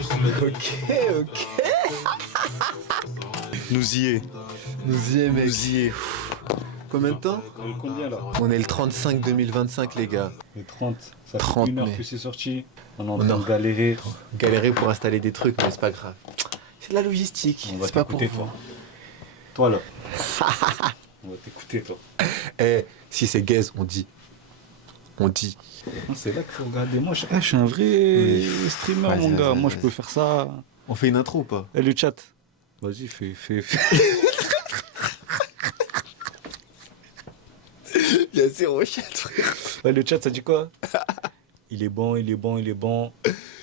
Ok, ok. Nous y est. Nous y est, mec. Nous y est. Combien de temps? Combien là? On est le 35 2025, les gars. Le 30. Ça fait 30 une heure mai. que c'est sorti. On est en On train a- de galérer. Galérer pour installer des trucs, mais c'est pas grave. C'est de la logistique. On va C'est pas pour t'écouter, vous. toi. Toi là. On va t'écouter, toi. Eh, si c'est gaze, on dit. On dit. C'est là qu'il faut regarder. Moi, je suis un vrai streamer, Vas-y, mon gars. vas-y, Moi, je vas-y. peux faire ça. On fait une intro ou pas? Et le chat. Vas-y, fais. Il y a zéro chat, frère. Ouais, le chat, ça dit quoi? Il est bon, il est bon, il est bon.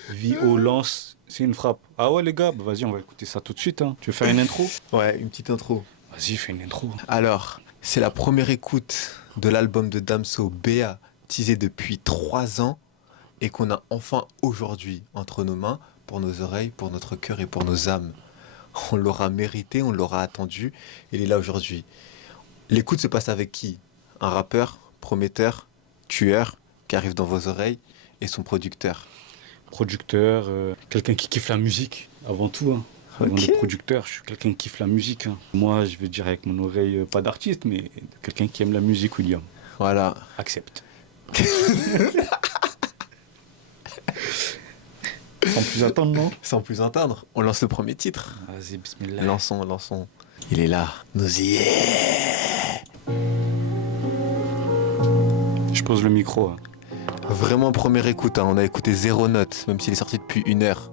Violence, c'est une frappe. Ah ouais, les gars, bah, vas-y, on va écouter ça tout de suite. Hein. Tu veux faire une intro? Ouais, une petite intro. Vas-y, fais une intro. Alors, c'est la première écoute de l'album de Damso, BA, teasé depuis 3 ans et qu'on a enfin aujourd'hui entre nos mains, pour nos oreilles, pour notre cœur et pour nos âmes. On l'aura mérité, on l'aura attendu, il est là aujourd'hui. L'écoute se passe avec qui? Un rappeur, prometteur, tueur, qui arrive dans vos oreilles, et son producteur. Producteur, quelqu'un qui kiffe la musique, avant tout. Hein. Avant Ok. le producteur, je suis quelqu'un qui kiffe la musique. Hein. Moi, je vais dire avec mon oreille, pas d'artiste, mais quelqu'un qui aime la musique, William. Voilà. Accepte. Sans plus attendre, non? Sans plus attendre, on lance le premier titre. Vas-y, bismillah. Lançons. Il est là. Nous y est. Je pose le micro. Hein. Vraiment première écoute, hein. On a écouté 0 note, même s'il est sorti depuis 1 heure.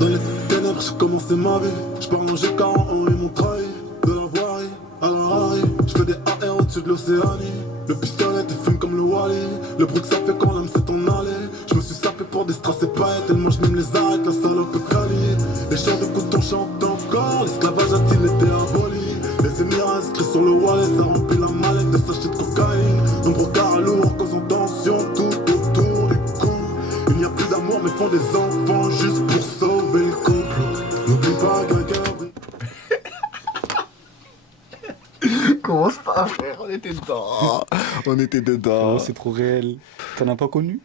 Dans les ténèbres, j'ai commencé ma vie. Je pars manger 40 ans et mon trahi. De la voirie à la Harry. Je fais des AR au-dessus de l'Océanie. Le pistolet te fume comme le Wally. Le bruit que ça fait quand l'âme s'est en allée. Je me suis sapé pour des strass et paillettes. Tellement je m'aime les arrêtes, la salope est quali. Les chants de coton chantent encore. L'esclavage a-t-il été aboli? Les émirats inscrits sur le wallet. Ça remplit la mallette de sachets de cocaïne. Nombreux carats lourds causant tension tout autour du cou. Il n'y a plus d'amour mais font des enfants juste pour sauver le couple. N'oublie pas qu'un cœur brille. Commence pas, frère, on était dedans. On était dedans. Oh, c'est trop réel. T'en as pas connu?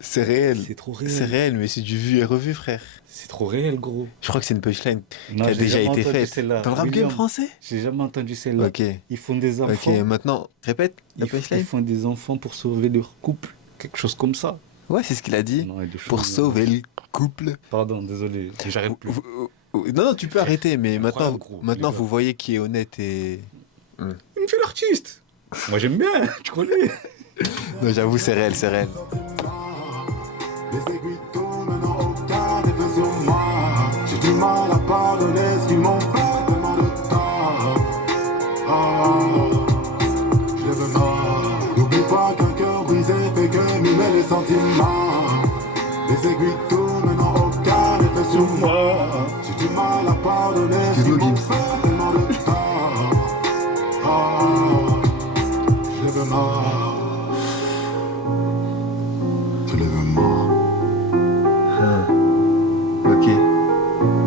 C'est réel. C'est trop réel. C'est réel, mais c'est du vu et revu, frère. C'est trop réel, gros. Je crois que c'est une punchline Non, qui a j'ai déjà jamais été entendu faite. celle-là. Dans le rap William, game français? J'ai jamais entendu celle-là. Ok. Ils font des enfants. Ok, maintenant, répète la Ils punchline. font des enfants pour sauver leur couple. Quelque chose comme ça. Ouais, c'est ce qu'il a dit. Non, il y a des choses, Pour sauver le couple. Pardon, désolé. J'arrête plus. Non, tu peux arrêter, mais Incroyable, maintenant, gros, maintenant les gars. vous voyez qui est honnête et... Il me fait l'artiste. Moi, j'aime bien. Tu connais. Non, j'avoue, c'est réel, c'est réel. Les aiguilles tournent, maintenant aucun effet sur moi. J'ai du mal à pardonner ce qu'ils m'ont fait tellement de temps. Je les veux mort. N'oublie pas qu'un cœur brisé fait que mimer les sentiments. Les aiguilles tournent, maintenant aucun effet sur moi. J'ai du mal à pardonner ce qu'ils m'ont fait tellement de temps. Je les veux mort. Je les veux mort. Ok.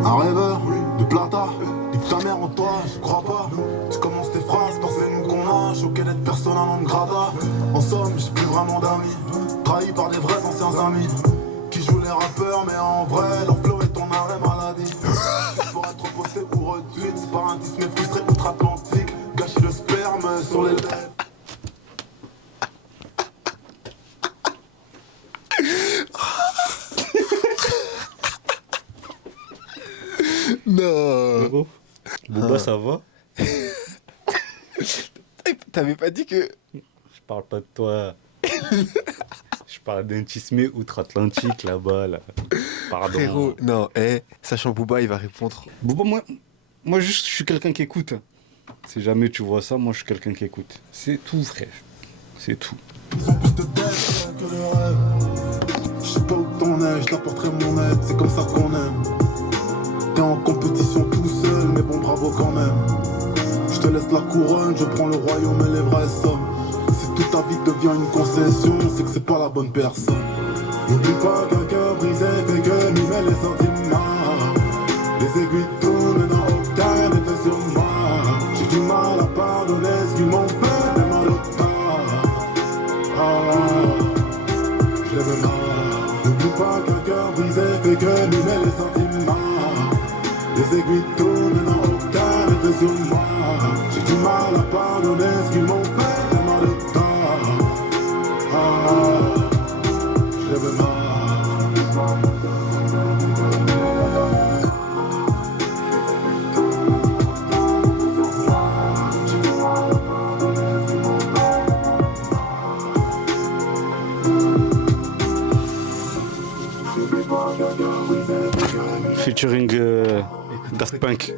Un rêveur de plata, nique ta mère en toi, je crois pas. Tu commences tes phrases par ces nous qu'on a, choqué d'être personne à non grata. En somme, j'ai plus vraiment d'amis, trahi par des vrais anciens amis. Qui jouent les rappeurs, mais en vrai, leur flow est ton arrêt maladie. Pour être posté ou retweet, c'est par un Disney frustré outre-Atlantique. Gâcher le sperme sur les lèvres. Non. Gros. Booba, ça va? T'avais pas dit que... Je parle pas de toi. Je parle d'un tismé outre-Atlantique là-bas. Là. Pardon. Frérot, non, sachant Booba, il va répondre. Booba, moi juste, je suis quelqu'un qui écoute. Si jamais tu vois ça, moi, je suis quelqu'un qui écoute. C'est tout, frère. C'est tout. Ils ont plus de tête que le rêve. Je sais pas où t'en es, je t'apporterai mon aide, c'est comme ça qu'on aime. T'es en compétition tout seul, mais bon bravo quand même. Je te laisse la couronne, je prends le royaume et les vraies sommes. Si toute ta vie devient une concession, c'est que c'est pas la bonne personne. N'oublie pas qu'un cœur brisé fait que mimer les sentiments. Les aiguilles tournent, n'ont aucun effet sur Les aiguilles tournent, non, aucun effet sur moi. J'ai du mal à pardonner ce qu'ils m'ont fait, tellement de tort. Je rêve mal. Featuring Daft Punk.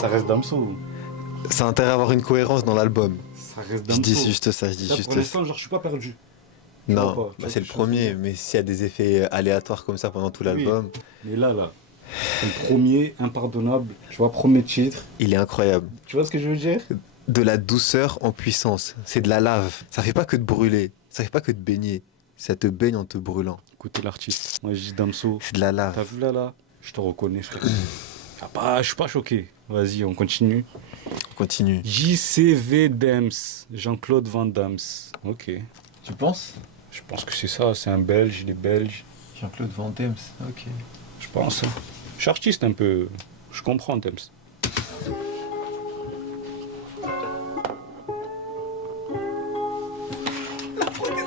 Ça reste Damso. Ça a intérêt à avoir une cohérence dans l'album. Ça reste Je Damso. dis juste ça, je dis Là, juste pour ça. l'instant, genre, je suis pas perdu. Je vois Non, pas, bah, tu vois, c'est le je- premier, mais s'il y a des effets aléatoires comme ça pendant tout Oui. l'album, Mais là, le premier, impardonnable, tu vois, premier titre. il est incroyable. Tu vois ce que je veux dire? De la douceur en puissance. C'est de la lave. Ça fait pas que de brûler. Ça fait pas que de baigner. Ça te baigne en te brûlant. Écoutez l'artiste. Moi, je dis Damso. C'est de la lave. T'as vu là? Je te reconnais, frère. Je suis pas choqué. Vas-y, on continue. On continue. JCV Dems. Jean-Claude Van Damme. Ok. Tu penses Je pense que c'est ça. C'est un Belge. Il est belge. Jean-Claude Van Damme, ok. Je pense. Hein. Je suis artiste un peu. Je comprends Dems.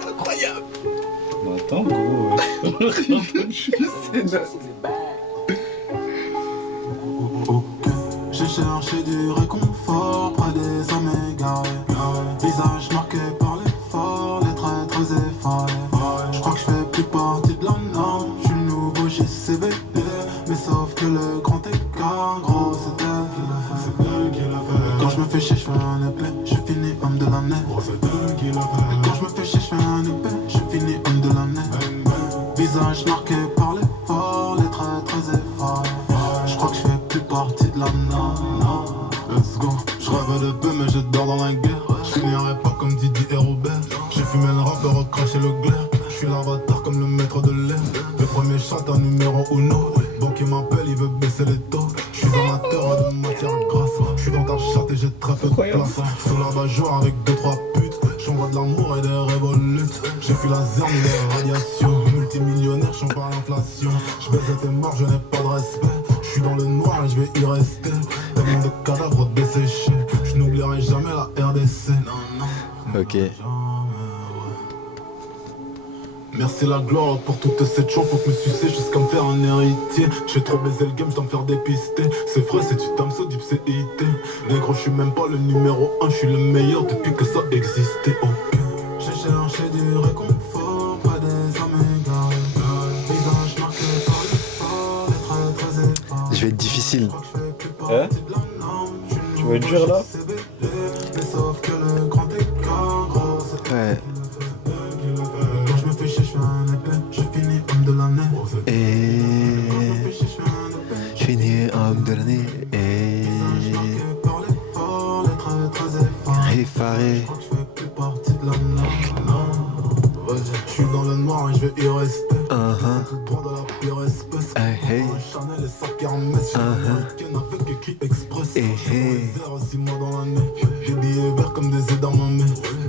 Incroyable. Bah, attends, gros. J'ai cherché du réconfort près des hommes égarés. Visage marqué par l'effort, les traits très effarés. Je crois que je fais plus partie de la norme, je suis le nouveau JCVD. Mais sauf que le grand écart, gros, c'est elle qui l'a fait. C'est elle qui l'a fait. Quand je me fais chier, je fais un épée, je finis homme de l'année. Gros, c'est elle qui l'a fait. Quand je me fais chier, je fais un épée, je finis homme de l'année. Visage marqué par l'effort, les traits très effarés. Je crois que je fais plus partie de la norme. Let's go. Je rêve de peu mais je dors dans la guerre. Je finirai pas comme Didier et Robert. J'ai fumé le rap et recraché le glaire. Je suis l'avatar comme le maître de l'air. Le premier chanteur numéro uno. Banquier m'appelle, il veut baisser les taux. Je suis amateur de matière grasse. Je suis dans ta chatte et j'ai très peu de place. Sous la bajoire avec 2-3 putes. J'envoie de l'amour et des révolutes. J'ai fui la zerne et les radiations. Multimillionnaire, j'en pas l'inflation. Je baise tes morts, je n'ai pas de respect. Je suis dans le noir et je vais y rester. Tellement de cadavres desséchés. Je n'oublierai jamais la RDC. Ok. Merci la gloire pour toute cette chance. Faut que me sucer jusqu'à me faire un héritier. J'ai trop baisé le game, je dois me faire dépister. C'est vrai, c'est du Damso, Deep c'est IT. Négro, je suis même pas le numéro 1. Je suis le meilleur depuis que ça existait. Ok. J'ai cherché du réconfort près des hommes égarés. Visage marqué par l'effort, les traits très effarés. Je vais être difficile. Hein? Tu vas être dur là? Mais sauf que le grand écart, gros, c'est Ouais. quand je me fais chier, je fais un épée, je finis homme de l'année. Et je finis homme de l'année. Et Par l'effort, les traits très effarés. effaré. Je crois que je fais plus partie de la norme. Je suis dans le noir et je vais y rester. Tout droit de la pire espèce. Hey. Chanel et sac Hermès. J'ai un avec écrit express. Hey. 6 mois dans l'année. J'ai billets verts comme des edamame.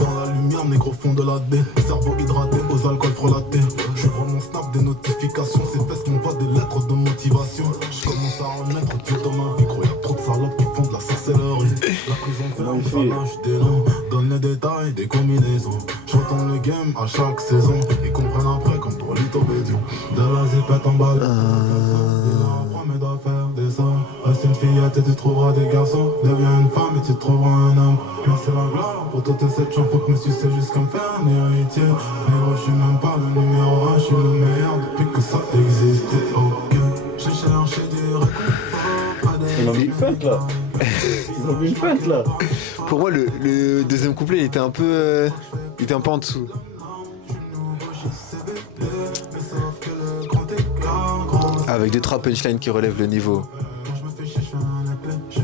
Dans la lumière, négro fond de la D. Le cerveau hydraté aux alcools frelatés. Je vois mon snap des notifications. Ces fesses m'envoient des lettres de motivation. Je commence à remettre Dieu dans ma vie. Gros, y'a trop de salopes qui font de la sorcellerie. La prison ferme, ça lâche des noms. Donne les détails des combinaisons. Je retourne le game à chaque saison. Ils comprennent après comme pour Lito Bédion. De la zipette en balle. Mais doit faire des sommes. Reste une fillette et tu trouveras des garçons. Deviens une femme et tu trouveras un homme. Merci la gloire pour toute cette chance. Faut que me sucer jusqu'à me faire un héritier. Mais moi je suis même pas le numéro 1. Je suis le meilleur depuis que ça existait. Ok. J'ai cherché du réconfort. Ils ont mis une feinte là. Ils ont mis une feinte là. Pour moi, le deuxième couplet, il était un peu en dessous. Avec 2-3 punchlines qui relèvent le niveau.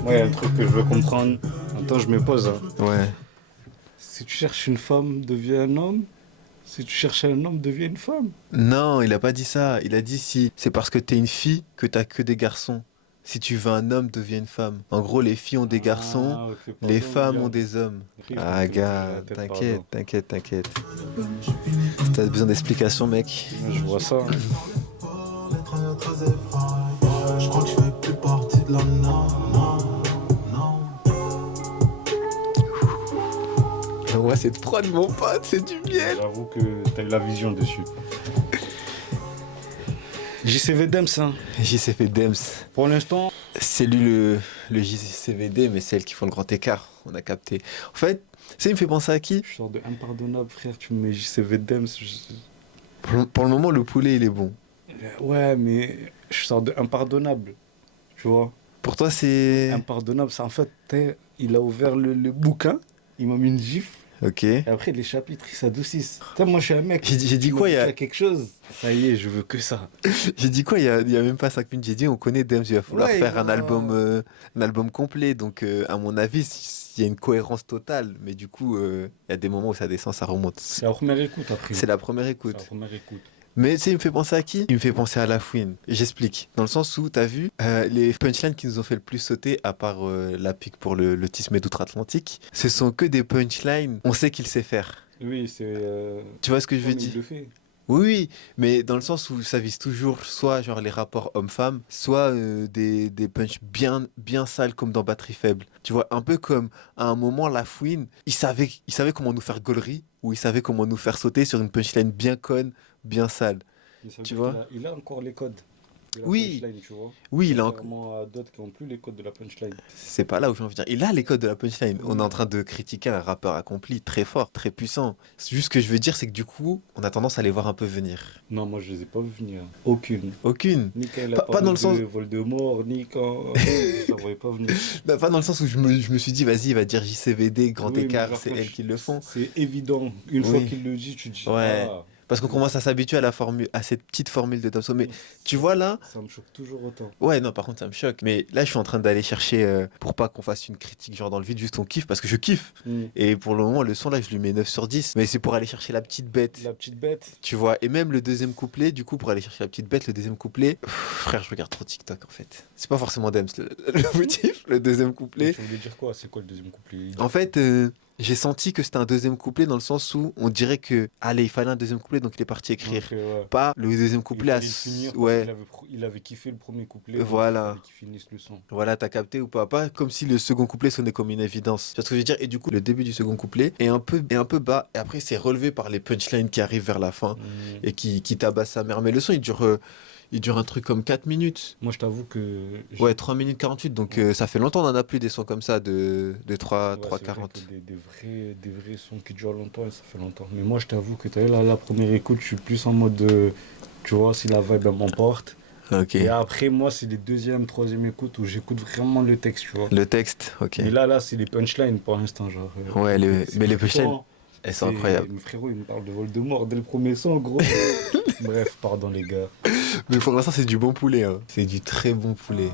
Moi, il y a un truc que je veux comprendre. Attends, je me pose. Hein. Ouais. Si tu cherches une femme, deviens un homme. Si tu cherches un homme, deviens une femme. Non, il a pas dit ça. Il a dit si c'est parce que t'es une fille que t'as que des garçons. Si tu veux un homme, deviens une femme. En gros, les filles ont des garçons, Ah, ok, les pardon, femmes gars. ont des hommes. Ok, je Ah, m'étais pris gars, la tête, t'inquiète, pardon. t'inquiète, t'inquiète. T'as besoin d'explications, mec? Je vois ça. Hein. Je crois que je fais plus partie de la non. Ouais, c'est de prod, mon pote, c'est du miel. J'avoue que t'as eu la vision dessus. JCV Dems, hein. JCV Dems. Pour l'instant, C'est lui le JCVD, mais c'est elles qui font le grand écart. On a capté. En fait, ça, il me fait penser à qui? je sors de impardonnable, frère. Tu me mets JCV Dems. Pour le moment, le poulet, il est bon. Ouais, mais je sors de impardonnable. Tu vois? Pour toi, c'est... Impardonnable, c'est en fait, il a ouvert le bouquin, il m'a mis une gifle, Ok. et après les chapitres ils s'adoucissent. Moi je suis un mec. J'ai dit tu quoi, me il y a- dis quelque chose? Ça y est, je veux que ça. J'ai dit quoi il y a même pas 5 minutes? J'ai dit, on connaît Dems, il va falloir Ouais, faire non. un album complet. Donc, à mon avis, il y a une cohérence totale. Mais du coup, il y a des moments où ça descend, ça remonte. C'est la première écoute après. C'est la première C'est écoute. la première écoute. Mais tu sais, il me fait penser à qui? Il me fait penser à La Fouine. Et j'explique. Dans le sens où, t'as vu, les punchlines qui nous ont fait le plus sauter, à part la pique pour le Tismé d'outre-Atlantique, ce sont que des punchlines, on sait qu'il sait faire. Oui, c'est. Tu vois ce que je veux comme il dire? le fait. Oui, oui, mais dans le sens où ça vise toujours soit genre les rapports hommes-femmes, soit des punchs bien sales comme dans Batterie Faible. Tu vois, un peu comme à un moment, La Fouine, il savait comment nous faire gaulerie, ou il savait comment nous faire sauter sur une punchline bien conne, bien sale. Mais ça veut Tu dire vois? qu'il a encore les codes de la Oui. punchline, tu vois. Oui, il a Contrairement à d'autres qui n'ont plus les codes de la punchline. c'est pas là où j'ai envie de dire. Il a les codes de la punchline. On est Oui. en train de critiquer un rappeur accompli, très fort, très puissant. C'est juste ce que je veux dire, c'est que du coup, on a tendance à les voir un peu venir. Non, moi je les ai pas vus venir. Aucune. Aucune. Ni quand il a Pas parlé dans le sens- de Voldemort, ni quand. Je la voyais pas venir. Bah, pas dans le sens où je me suis dit, vas-y, il va dire JCVD, grand Oui, mais écart, genre, c'est quand elles qui le font. C'est évident. Une fois Oui. qu'il le dit, tu te dis. Ouais. Ah, Parce qu'on commence à s'habituer à la formule, à cette petite formule de Damso. Mais tu vois là, ça me choque toujours autant. ouais, non, par contre, ça me choque. Mais là, je suis en train d'aller chercher, pour pas qu'on fasse une critique genre dans le vide, juste on kiffe, parce que je kiffe. Et pour le moment, le son là, je lui mets 9 sur 10. Mais c'est pour aller chercher la petite bête. La petite bête. Tu vois, et même le deuxième couplet, du coup, pour aller chercher la petite bête, le deuxième couplet, frère, je regarde trop TikTok en fait. C'est pas forcément Dems le motif, le deuxième couplet. Tu voulais dire quoi? C'est quoi le deuxième couplet? En fait, j'ai senti que c'était un deuxième couplet dans le sens où on dirait que, allez, il fallait un deuxième couplet, donc il est parti écrire. Ok, ouais. Pas le deuxième Il couplet à. fallait le finir parce Ouais, qu'il il avait kiffé le premier couplet. donc Voilà. Il fallait qu'il finisse le son. voilà, t'as capté ou pas? Pas comme si le second couplet sonnait comme une évidence. Tu vois ce que je veux dire? Et du coup, le début du second couplet est un peu bas, et après, c'est relevé par les punchlines qui arrivent vers la fin et qui tabassent sa mère. Mais le son, il dure un truc comme 4 minutes. Moi, je t'avoue que. Ouais, 3 minutes 48. Donc, ça fait longtemps qu'on n'en a plus des sons comme ça de 3, Ouais, c'est vrai 40. que des vrais sons qui durent longtemps, et ça fait longtemps. Mais moi, je t'avoue que t'as vu, là, la première écoute, je suis plus en mode. Tu vois, si la vibe elle m'emporte. Ok. Et après, moi, c'est les deuxième, troisième écoutes où j'écoute vraiment le texte, tu vois. Le texte, ok. Mais là, c'est les punchlines pour l'instant, genre. Ouais, mais les punchlines, puissant. elles sont incroyables. Mon frérot, il me parle de Voldemort dès le premier son, gros. Bref, pardon, les gars. Mais pour l'instant, c'est du bon poulet. Hein. C'est du très bon poulet.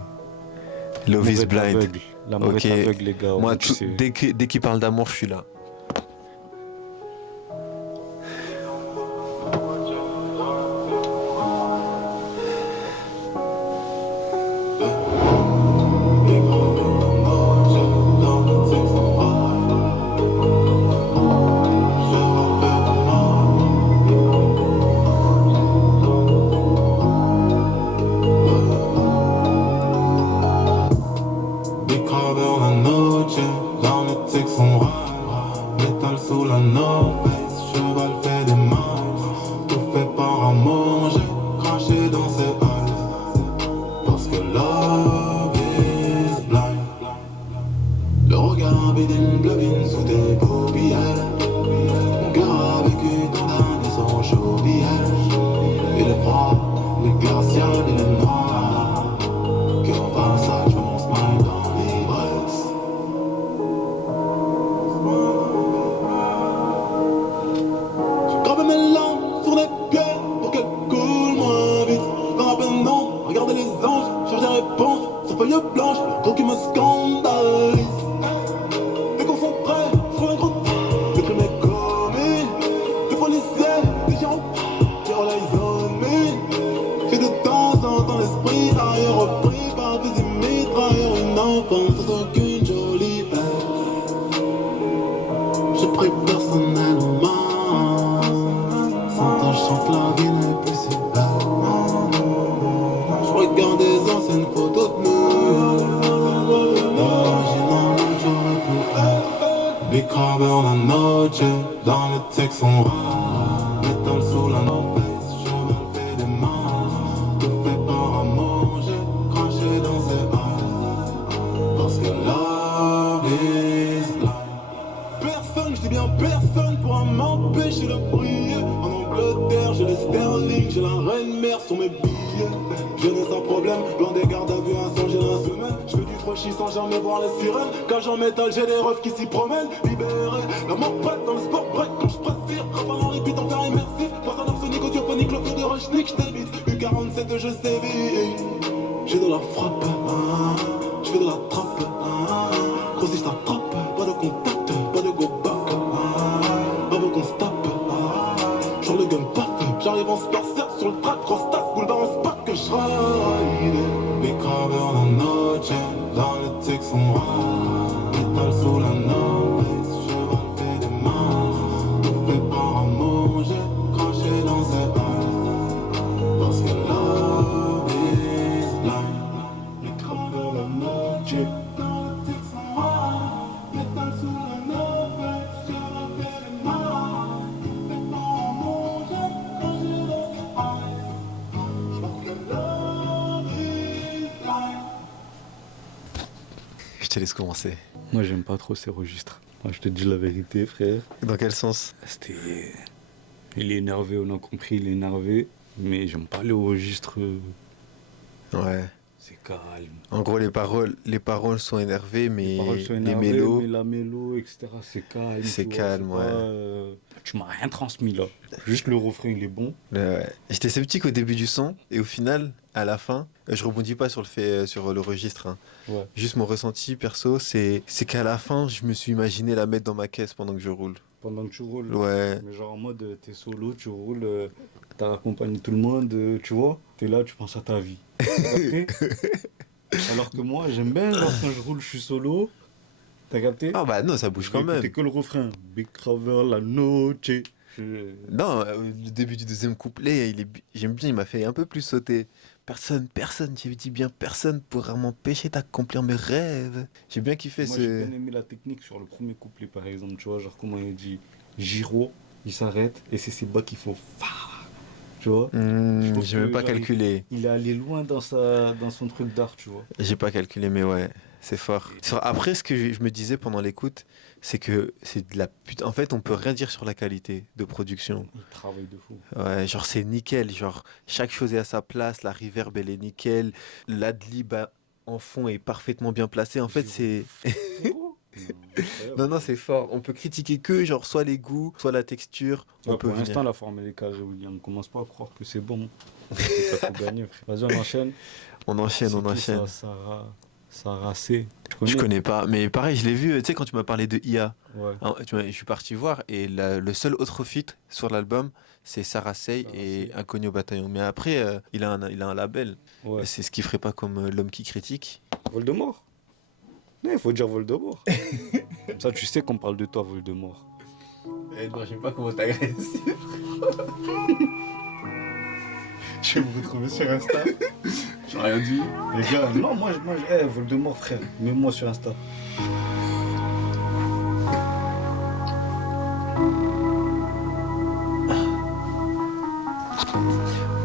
Love is L'amour est blind. aveugle. L'amour Ok. est aveugle, les gars. Moi, Donc, c'est- dès qu'il parle d'amour, je suis là. Big car dans la noche, dans les tics sont rares. Métal sous la no face, cheval fait des miles. Tout fait par amour, j'ai craché dans ses eyes. Parce que love is blind. Le regard vide une globine sous tes paupières. Mon cœur a vécu tant d'années sans chaud d'hier. Et le froid, les glaciales et les noirs. Que enfin ça, je veux mon smile dans l'ivresse. J'ai gravé mes larmes sur les pierres pour qu'elles coulent moins vite. Dans la peine, non, regardez les anges, cherche des réponses sur feuilles blanches, leur gros qui me scandalise. Déconcentré sur les gros des crimes et commis, des policiers, des gens qui relaient on me. J'ai de temps en temps l'esprit arrière repris par un fusil n'est plus si belle. Non, non, non. Je regarde des anciennes photos de nous. Imaginant l'homme j'aurais pu être. Big Carver la noche, dans le texte on rare. Métal sous la mauvaise, cheval fait des mains. Tout fait par amour, j'ai craché dans ses eyes. Parce que love is blind. Personne, je dis bien personne pourra m'empêcher de briller. En Angleterre, j'ai les sterling, j'ai la reine mère sur mes billets. Je n'ai sans problème, loin des gardes à vue, un j'ai un semaine. Je fais du freshie sans jamais voir les sirènes. Cage en métal, j'ai des refs qui s'y promènent. Libéré, la mort prête dans le sport break. Quand je préfère, rappant en repeat en faire immersif. Pas un arsenic, audiophonique, l'offre de Rushnik, je t'évite. U47, je sévis. J'ai de la frappe, je fais de la trappe. Gros si je t'attrape, pas de contact, pas de go back. Avant qu'on se tape, genre le gun paf. J'arrive en sparcer sur le track, grosse tasse, boulevard en spark que je ride. Big Carver la noche, dans le texte on ride. Métal sous la novice, cheval fait des mains. Tout fait par amour, j'ai craché dans ses eyes. Parce que love is blind. Big Carver la noche, dans le texte on ride. Métal sous la novice, cheval fait des mains. Tout fait par amour, j'ai craché dans ses eyes. Parce que love is blind. Je te laisse commencer. Moi, j'aime pas trop ces registres. Moi, je te dis la vérité, frère. Dans quel sens? C'était... Il est énervé, on a compris, il est énervé. Mais j'aime pas les registres. Ouais. C'est calme. En gros, les paroles sont énervées, mais Les paroles sont les énervées, mélos, mais la mélo, etc., c'est calme. C'est tu vois, calme, c'est ouais. pas, tu m'as rien transmis là. Juste le refrain, il est bon. ouais. J'étais sceptique au début du son, et au final, à la fin, je rebondis pas sur le fait, sur le registre. Hein. Ouais. Juste mon ressenti perso, c'est qu'à la fin, je me suis imaginé la mettre dans ma caisse pendant que je roule. Pendant que tu roules. Ouais. Mais genre en mode, t'es solo, tu roules, t'as accompagné tout le monde, tu vois. T'es là, tu penses à ta vie. T'as capté. Alors que moi, j'aime bien, genre quand je roule, je suis solo. T'as capté. Ah bah non, ça bouge quand même. T'es que le refrain. Big Carver, la noche. Non, le début du deuxième couplet, j'aime bien, il m'a fait un peu plus sauter. Personne, j'ai dit bien personne pourra m'empêcher d'accomplir mes rêves. J'ai bien kiffé Moi, ce... j'ai bien aimé la technique sur le premier couplet, par exemple. Tu vois, genre comment il dit Giro, il s'arrête et c'est ses bas qui font fa. Tu vois. Je trouve j'ai que, même pas genre, calculé. Il est allé loin dans son truc d'art, tu vois. J'ai pas calculé, mais ouais, c'est fort. Après, ce que je me disais pendant l'écoute, c'est que c'est de la putain. En fait, on peut rien dire sur la qualité de production. Il travaille de fou. Ouais, genre c'est nickel. Genre chaque chose est à sa place. La reverb elle est nickel. L'adlib en fond est parfaitement bien placé. En fait, c'est non, c'est fort. On peut critiquer que genre soit les goûts, soit la texture. On Ouais, peut pour l'instant, venir. la forme elle est carrée, William. Commence pas à croire que c'est bon. T'as tout gagné, frère. Vas-y, on enchaîne. On enchaîne, C'est on qui, enchaîne. ça, Sarah C. Tu Je connais pas, mais pareil, je l'ai vu. Tu sais quand tu m'as parlé de IA. Ouais. Hein, je suis parti voir et le seul autre feat sur l'album, c'est Sarah Say Sarah et Say. Inconnu au bataillon. Mais après, il a un label. Ouais. C'est ce qu'il ferait pas comme l'homme qui critique. Voldemort. Non, il faut dire Voldemort. Comme ça, tu sais qu'on parle de toi, Voldemort. Non, je sais pas comment t'agresses. Je vais me retrouver sur Insta. J'ai rien dit. Les gars, non, moi, Voldemort, frère. Mets-moi sur Insta.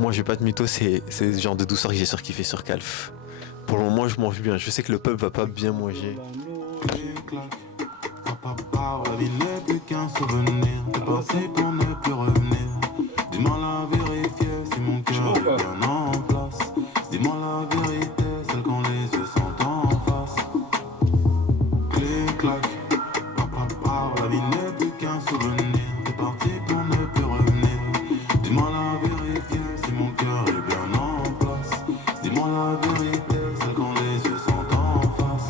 Moi, je vais pas te mytho, c'est le genre de douceur que j'ai surkiffé sur Calf. Pour le moment, je mange bien. Je sais que le peuple va pas bien manger. Papa part, la vie n'est plus qu'un souvenir. T'es parti pour ne plus revenir. Dis-moi la vérité, si mon cœur est bien en place. Dis-moi la vérité, celle qu'on les yeux sont en face. Clic, clac, papa part, la vie n'est plus qu'un souvenir. T'es parti pour ne plus revenir. Dis-moi la vérité, si mon cœur est bien en place. Dis-moi la vérité, celle qu'on les yeux sont en face.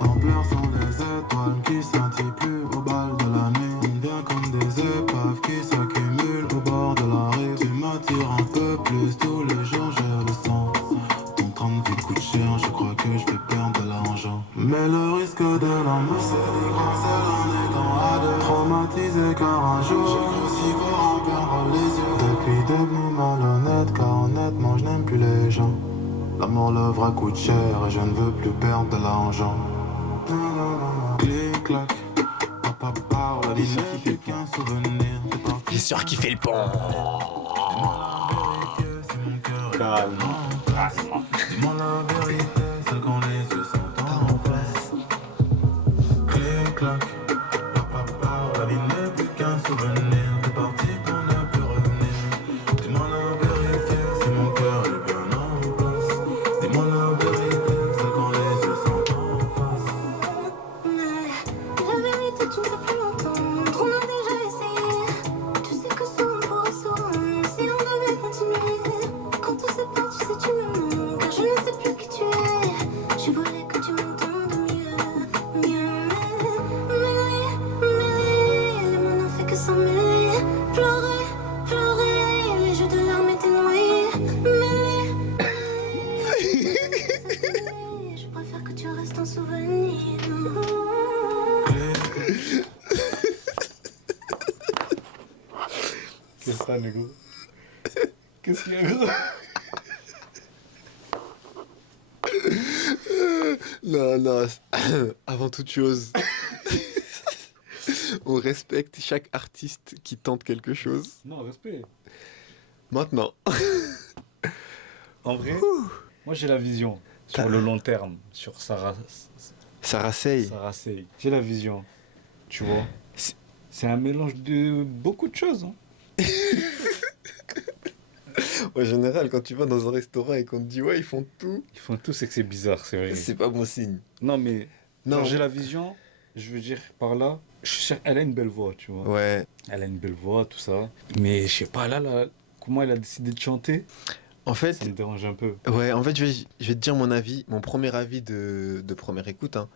En pleurs sont des étoiles qui scintillent plus au bal de la nuit. On vient comme des épaves qui s'accumulent au bord de la rive. Tu m'attires un peu plus, tous les jours je le sens. Ton train de vie coûte cher, je crois que je vais perdre de l'argent. Mais le risque de l'amour, c'est des grands seuls en étant à deux. Traumatisé car un jour, j'ai cru si fort en perdre les yeux. Depuis devenu mal honnête, car honnêtement je n'aime plus les gens. L'amour, le vrai coûte cher et je ne veux plus perdre de l'argent. Clic, clac, papa parle, la vie n'est plus qu'un souvenir. J'ai sûr qu'il fait le pont. Calme. Dis-moi la vérité, celle qu'on les yeux sont en face. Clic, clac, papa parle, la vie n'est plus qu'un souvenir. T'es parti pour ne plus revenir. Dis-moi la vérité, si mon cœur est bien en place. Dis-moi la vérité, celle qu'on les yeux sont en face. Mais la vérité, tu ne sais plus m'entendre. On a déjà essayé. Tu sais que souvent pour et souvent, si on devait continuer. Quand on se perd, tu sais, tu me manques. Car je ne sais plus qui tu es. Je voulais que tu m'entendes mieux, mieux. Mais les mots n'ont fait que s'en mêler. Pleurer, pleurer, les jeux de larmes étaient noyés. Je préfère que tu restes un souvenir. Qu'est-ce que ça, Nego? Qu'est-ce qu'il y a, gros? Non, non, avant toute chose, on respecte chaque artiste qui tente quelque chose. Non, respect. Maintenant, En vrai, moi j'ai la vision sur le long terme, sur Sarah Sey, Sey. J'ai la vision, tu vois. C'est- C'est un mélange de beaucoup de choses. Hein. en général, quand tu vas dans un restaurant et qu'on te dit ouais, ils font tout, Ils font tout, c'est que c'est bizarre, c'est vrai. c'est pas bon signe. Non, mais Non, genre, j'ai la vision, je veux dire par là, je suis sûr, elle a une belle voix, tu vois. ouais. Elle a une belle voix, tout ça. Mais je sais pas, là, comment elle a décidé de chanter, En fait, ça me dérange un peu. ouais, en fait, je vais te dire mon avis, mon premier avis de première écoute. Hein.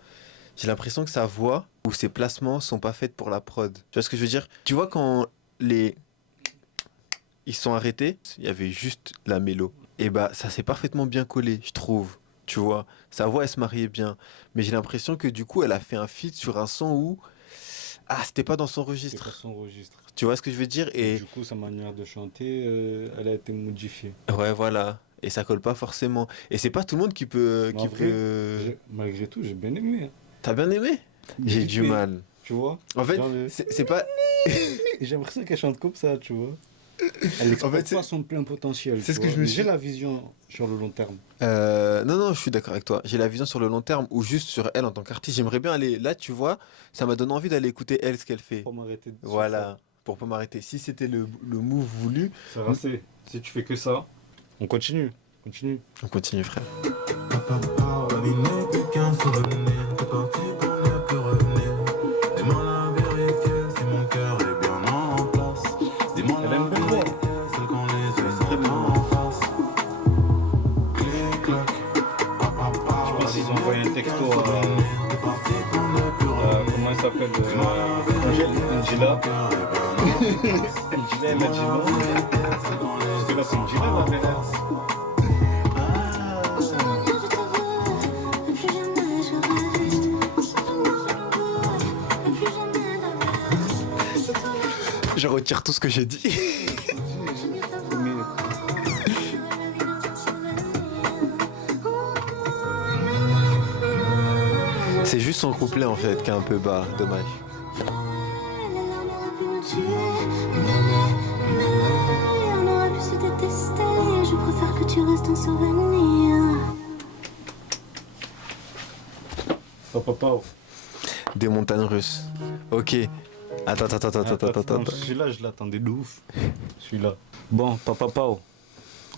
J'ai l'impression que sa voix ou ses placements sont pas faits pour la prod. Tu vois ce que je veux dire? Tu vois quand ils sont arrêtés, il y avait juste la mélo. Et bah ça s'est parfaitement bien collé, je trouve. Tu vois, sa voix elle se mariait bien. Mais j'ai l'impression que du coup elle a fait un feat sur un son où c'était pas dans son C'est pas registre. son registre. Tu vois ce que je veux dire? Et Et du coup, sa manière de chanter, elle a été modifiée. ouais voilà. Et ça colle pas forcément. Et c'est pas tout le monde qui peut Mais qui en vrai, peut. Malgré tout, j'ai bien aimé. Hein. T'as bien aimé? J'ai Vite du fait, mal. Tu vois. En fait, Genre c'est pas. j'ai l'impression qu'elle chante comme ça, tu vois. Elle exploite En fait, pas son plein potentiel. c'est tu ce que vois. je me Mais suis- J'ai la vision sur le long terme. Non, non, je suis d'accord avec toi. J'ai la vision sur le long terme ou juste sur elle en tant qu'artiste. J'aimerais bien aller. Là, tu vois, ça m'a donné envie d'aller écouter elle, ce qu'elle fait. Pour m'arrêter de Voilà, pour pas m'arrêter. Si c'était le move voulu, C'est rassé. Si tu fais que ça, on continue. Continue. on continue, frère. Papa parle, la vie n'est plus qu'un souvenir. T'es parti pour ne plus revenir. Dis-moi la vérité, si mon cœur est bien en place. Dis-moi Elle la a une belle voix. vérité, celle qu'on les yeux très sont belle en face. Clic, clac, papa parle. Je pense qu'ils ont envoyé un texto à. T'es parti pour ne plus revenir. Comment elle s'appelle Dis-moi la vérité, Angela. mon cœur est bien en place. Angela, elle a dit non. Celle qu'on les Parce que yeux là, c'est sont Angela, en la belle. face. En souvenir, je te veux, et plus jamais je reste. En souvenir, je m'envole, et plus jamais d'averse. C'est toi Je retire tout ce que j'ai dit. j'aime mieux ta voix. Mais Je veux la vie dans un souvenir. C'est juste son couplet en fait qui est un peu bas. Dommage. Les larmes auraient pu nous tuer. Mais on aurait pu se détester. Je préfère que tu restes un souvenir. papa. Des montagnes russes. Ok. Attends. Non, celui-là, je l'attendais de ouf. Celui-là. Bon, Papa Pao.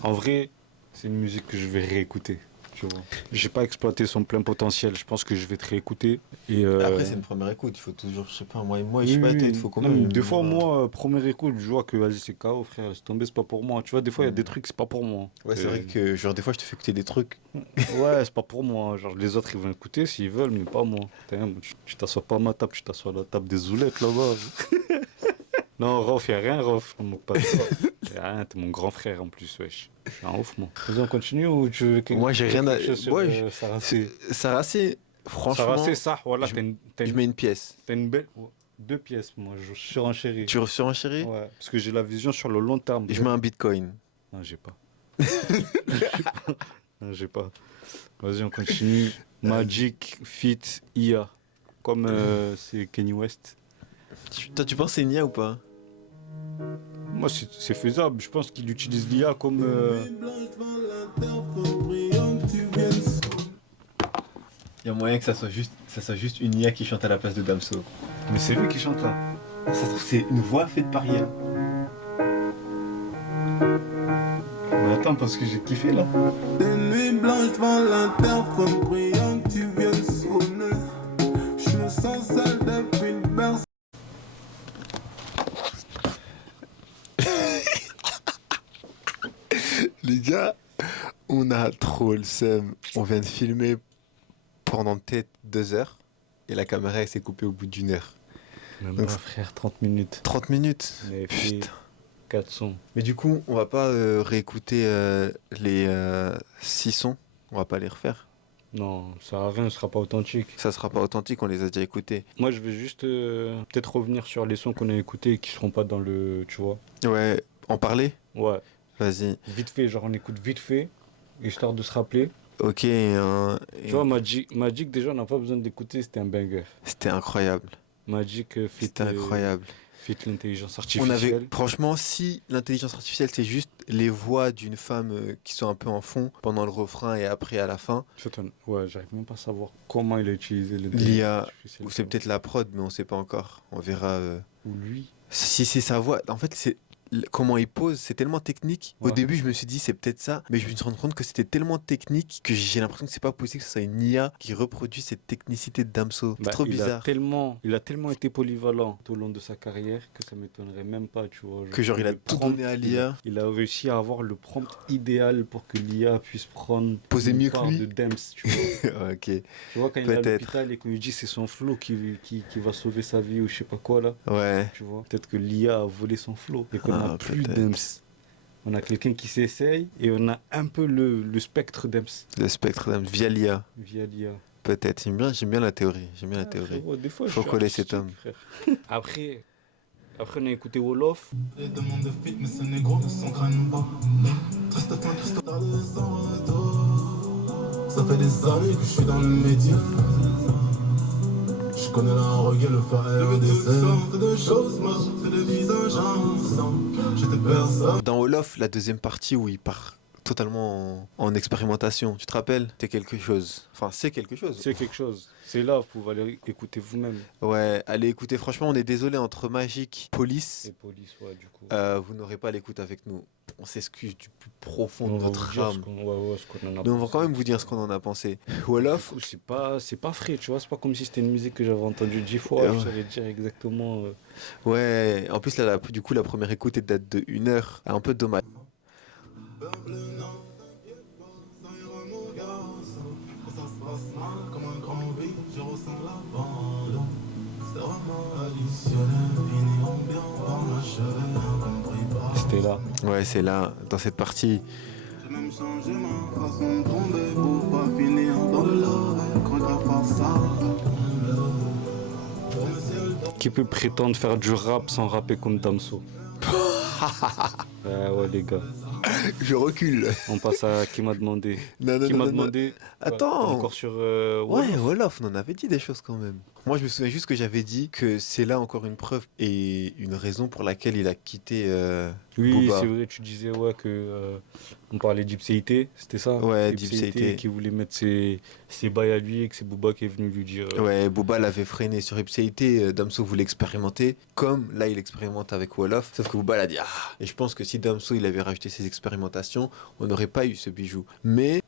En vrai, c'est une musique que je vais réécouter. Tu vois. J'ai pas exploité son plein potentiel. Je pense que je vais te réécouter. Et Après, c'est une première écoute. Il faut toujours, je sais pas, moi, je oui, sais pas, oui. il faut quand Non, même. mais des fois, moi, première écoute, je vois que vas-y, c'est KO, frère. Laisse tomber, c'est pas pour moi. Tu vois, des fois, il y a des trucs, c'est pas pour moi. Ouais, c'est vrai que, genre, des fois, je te fais écouter des trucs. Ouais, c'est pas pour moi. Genre, les autres, ils vont écouter s'ils veulent, mais pas moi. Tu t'assois pas à ma table, tu t'assois à la table des zoulettes là-bas. Non, Rof, y'a rien, Rof. On moque pas de ça. Y'a rien, t'es mon grand frère en plus, wesh. Je suis un ouf, moi. Vas-y, on continue ou tu veux Moi, j'ai rien à. quelque chose sur, Ouais, Sarah c'est- C. Sarah C, franchement, Sarah C, ça, voilà, je- t'as je mets une pièce. une belle. 2 pièces, moi, je surenchéris. Tu reçois un chéri? Ouais, parce que j'ai la vision sur le long terme. Je mets un bitcoin. Non, j'ai pas. Non, j'ai pas. Vas-y, on continue. Magic Fit IA. Comme c'est Kanye West. Toi, tu penses que c'est Nia ou pas? Moi, c'est faisable. Je pense qu'il utilise l'IA comme. Il y a moyen que ça soit juste une IA qui chante à la place de Damso. Mais c'est lui qui chante là. Ça se trouve, c'est une voix faite par IA. Mais attends, parce que j'ai kiffé là. Des nuits blanches devant l'interphone brillant que tu viens sonner. Je me sens seul depuis une berce. Les gars, on a trop le seum. On vient de filmer pendant peut-être 2 heures et la caméra elle s'est coupée au bout d'1 heure. Même Donc, pas, frère, 30 minutes. 30 minutes. On avait fait Putain. 4 sons. Mais du coup, on va pas réécouter les 6 sons. On va pas les refaire. Non, ça sert à rien, ce sera pas authentique. Ça sera pas authentique, on les a déjà écoutés. Moi, je vais juste peut-être revenir sur les sons qu'on a écoutés et qui seront pas dans le. Tu vois. Ouais, en parler? Ouais, Vas-y. vite fait, genre on écoute vite fait, histoire de se rappeler. Ok, Tu vois, Magic, déjà, on n'a pas besoin d'écouter, c'était un banger. c'était incroyable. Magic fit, C'était incroyable. fit l'intelligence On avait, artificielle. franchement, si l'intelligence artificielle c'est juste les voix d'une femme qui sont un peu en fond pendant le refrain et après à la fin, Ouais, j'arrive même pas à savoir comment il a utilisé l'IA, artificielle. ou c'est peut-être la prod, mais on sait pas encore. On verra. Ou lui. Si c'est sa voix, en fait, c'est comment il pose, c'est tellement technique. Au Ouais. début, je me suis dit c'est peut-être ça, mais je me suis rendu compte que c'était tellement technique que j'ai l'impression que c'est pas possible que ce soit une IA qui reproduit cette technicité de Damso. C'est Bah, trop bizarre. Il a tellement été polyvalent tout au long de sa carrière que ça m'étonnerait même pas, tu vois. Que genre il a le tout prompt, donné à l'IA. Il a réussi à avoir le prompt idéal pour que l'IA puisse prendre Poser une mieux que part lui. de Dems, tu vois. Ok, Tu vois, quand il est à Peut-être. l'hôpital et qu'on lui dit c'est son flow qui va sauver sa vie ou je sais pas quoi là. ouais. Tu vois, peut-être que l'IA a volé son flow et qu'on n'a Ah, plus peut-être. Dems. On a quelqu'un qui s'essaye et on a un peu le spectre Dems Le spectre d'âme via l'IA. via l'IA. Peut-être. J'aime bien la théorie. J'aime bien la théorie. Frérot, des fois, Faut je suis coller cet artistique, homme. frère. Après, on a écouté Wolof. Les demandes de fit, mais ce négro ne s'engraine pas. Triste fin, triste tard de sans retour. Ça fait des années que je suis dans le métier. Je connais la reggae, le faire des sortes de choses, moi. C'est des visages ensemble. J'étais personne. Dans Olof, la deuxième partie où il part totalement en expérimentation, tu te rappelles? C'est quelque chose. Enfin, c'est quelque chose. C'est quelque chose. C'est là, vous pouvez aller écouter vous-même. Ouais, allez écoutez, franchement, on est désolé entre Magic, Police, Et Police, ouais, du coup. vous n'aurez pas à l'écouter avec nous. On s'excuse du plus profond On de va notre vous dire âme. ce qu'on en a Mais on va pensé. quand même vous dire ce qu'on en a pensé. Wolof, Du coup, c'est pas frais, tu vois. C'est pas comme si c'était une musique que j'avais entendue 10 fois. Ouais. Je savais dire exactement. ouais, en plus là, du coup, la première écoute elle date de 1 heure. Un peu dommage. Peuple, non, t'inquiète pas, ça ira mon garçon. Quand ça se passe mal, comme un grand vide, je ressens l'abandon. C'est vraiment additionnel, finiront bien par m'achever, incompris par. C'était là. Ouais, c'est là, dans cette partie. J'ai même changé ma façon de tomber pour pas finir dans le love. Quand la façade. Qui peut prétendre faire du rap sans rapper comme Damso? Ouais, les gars. Je recule. On passe à qui m'a demandé. Non, non, Qui non, m'a non, non. demandé. Attends. Encore sur. Ouais, Wolof, on en avait dit des choses quand même. Moi, je me souviens juste que j'avais dit que c'est là encore une preuve et une raison pour laquelle il a quitté Oui, Booba. c'est vrai, tu disais ouais, que. On parlait d'Ipséité, c'était ça? Ouais, Dipséité d'Ipséité. qui voulait mettre ses bails à lui et que c'est Booba qui est venu lui dire. Ouais, Booba l'avait freiné sur Ipséité, Damso voulait expérimenter, comme là il expérimente avec Wolof, sauf que Booba l'a dit ah. Et je pense que si Damso il avait rajouté ses expérimentations, on n'aurait pas eu ce bijou. Mais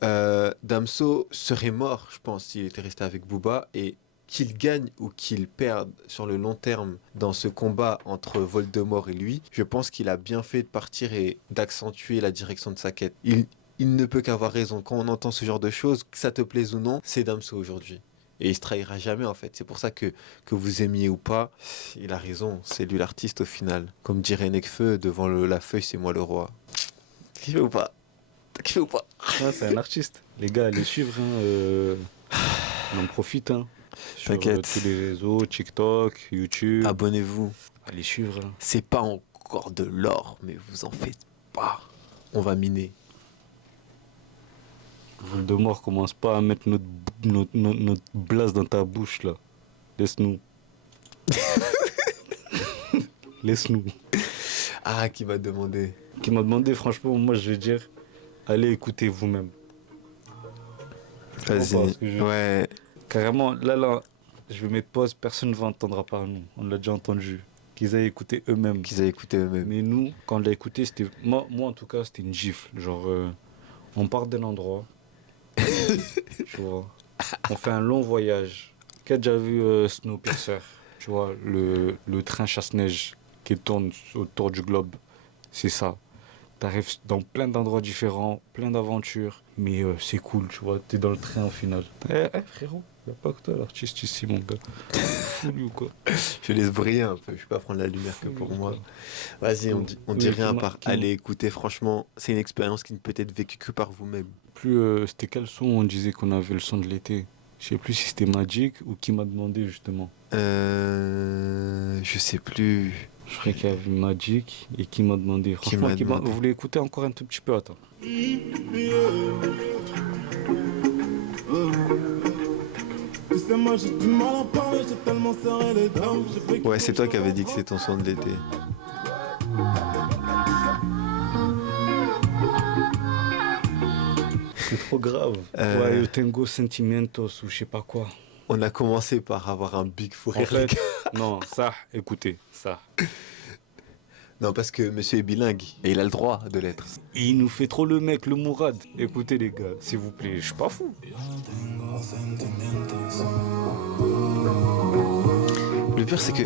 Damso serait mort, je pense, s'il était resté avec Booba, et qu'il gagne ou qu'il perde sur le long terme dans ce combat entre Voldemort et lui, je pense qu'il a bien fait de partir et d'accentuer la direction de sa quête. Il ne peut qu'avoir raison. Quand on entend ce genre de choses, que ça te plaise ou non, c'est Damso aujourd'hui. Et il se trahira jamais en fait. C'est pour ça que vous aimiez ou pas, il a raison. C'est lui l'artiste au final. Comme dirait Nekfeu, devant la feuille, c'est moi le roi. T'as kiffé ou pas? T'as kiffé ou pas? Ah, c'est un artiste. Les gars, allez suivre. On en profite. Sur T'inquiète. tous les réseaux, TikTok, YouTube. Abonnez-vous. Allez suivre. C'est pas encore de l'or, mais vous en faites pas. On va miner. Voldemort, commence pas à mettre notre blase dans ta bouche, là. Laisse-nous. Laisse-nous. Ah, qui va demander? Qui m'a demandé, franchement, moi, je vais dire, allez écouter vous-même. Vas-y. Parce que Ouais. Carrément, là, je vais mettre pause, personne ne va entendre par nous. On l'a déjà entendu. Qu'ils aillent écouter eux-mêmes. Qu'ils aient écouté eux-mêmes. Mais nous, quand on l'a écouté, c'était. Moi, en tout cas, c'était une gifle. Genre, on part d'un endroit. Tu vois. On fait un long voyage. Qui a déjà vu Snowpiercer? Tu vois, le train chasse-neige qui tourne autour du globe. C'est ça. T'arrives dans plein d'endroits différents, plein d'aventures. Mais c'est cool, tu vois. T'es dans le train au final. Frérot, y'a pas que toi l'artiste ici, mon gars. Fou lui ou quoi? Je laisse briller un peu. Je vais pas prendre la lumière que pour moi. Vas-y, on dit rien à part aller écouter. Franchement, c'est une expérience qui ne peut être vécue que par vous-même. Plus, c'était quel son on disait qu'on avait le son de l'été? Je sais plus si c'était Magic ou qui m'a demandé justement. Je sais plus. Je crois qu'il y avait Magic et qui m'a demandé. Franchement, vous voulez écouter encore un tout petit peu? Attends. Ouais, c'est toi qui avais dit que c'est ton son de l'été. C'est trop grave. Ouais, Tengo Sentimientos ou je sais pas quoi. On a commencé par avoir un big fou En rire. fait, non, ça, écoutez, ça. Non, parce que monsieur est bilingue et il a le droit de l'être. Il nous fait trop le mec, le Mourad. Écoutez les gars, s'il vous plaît, je suis pas fou. Le pire, c'est que...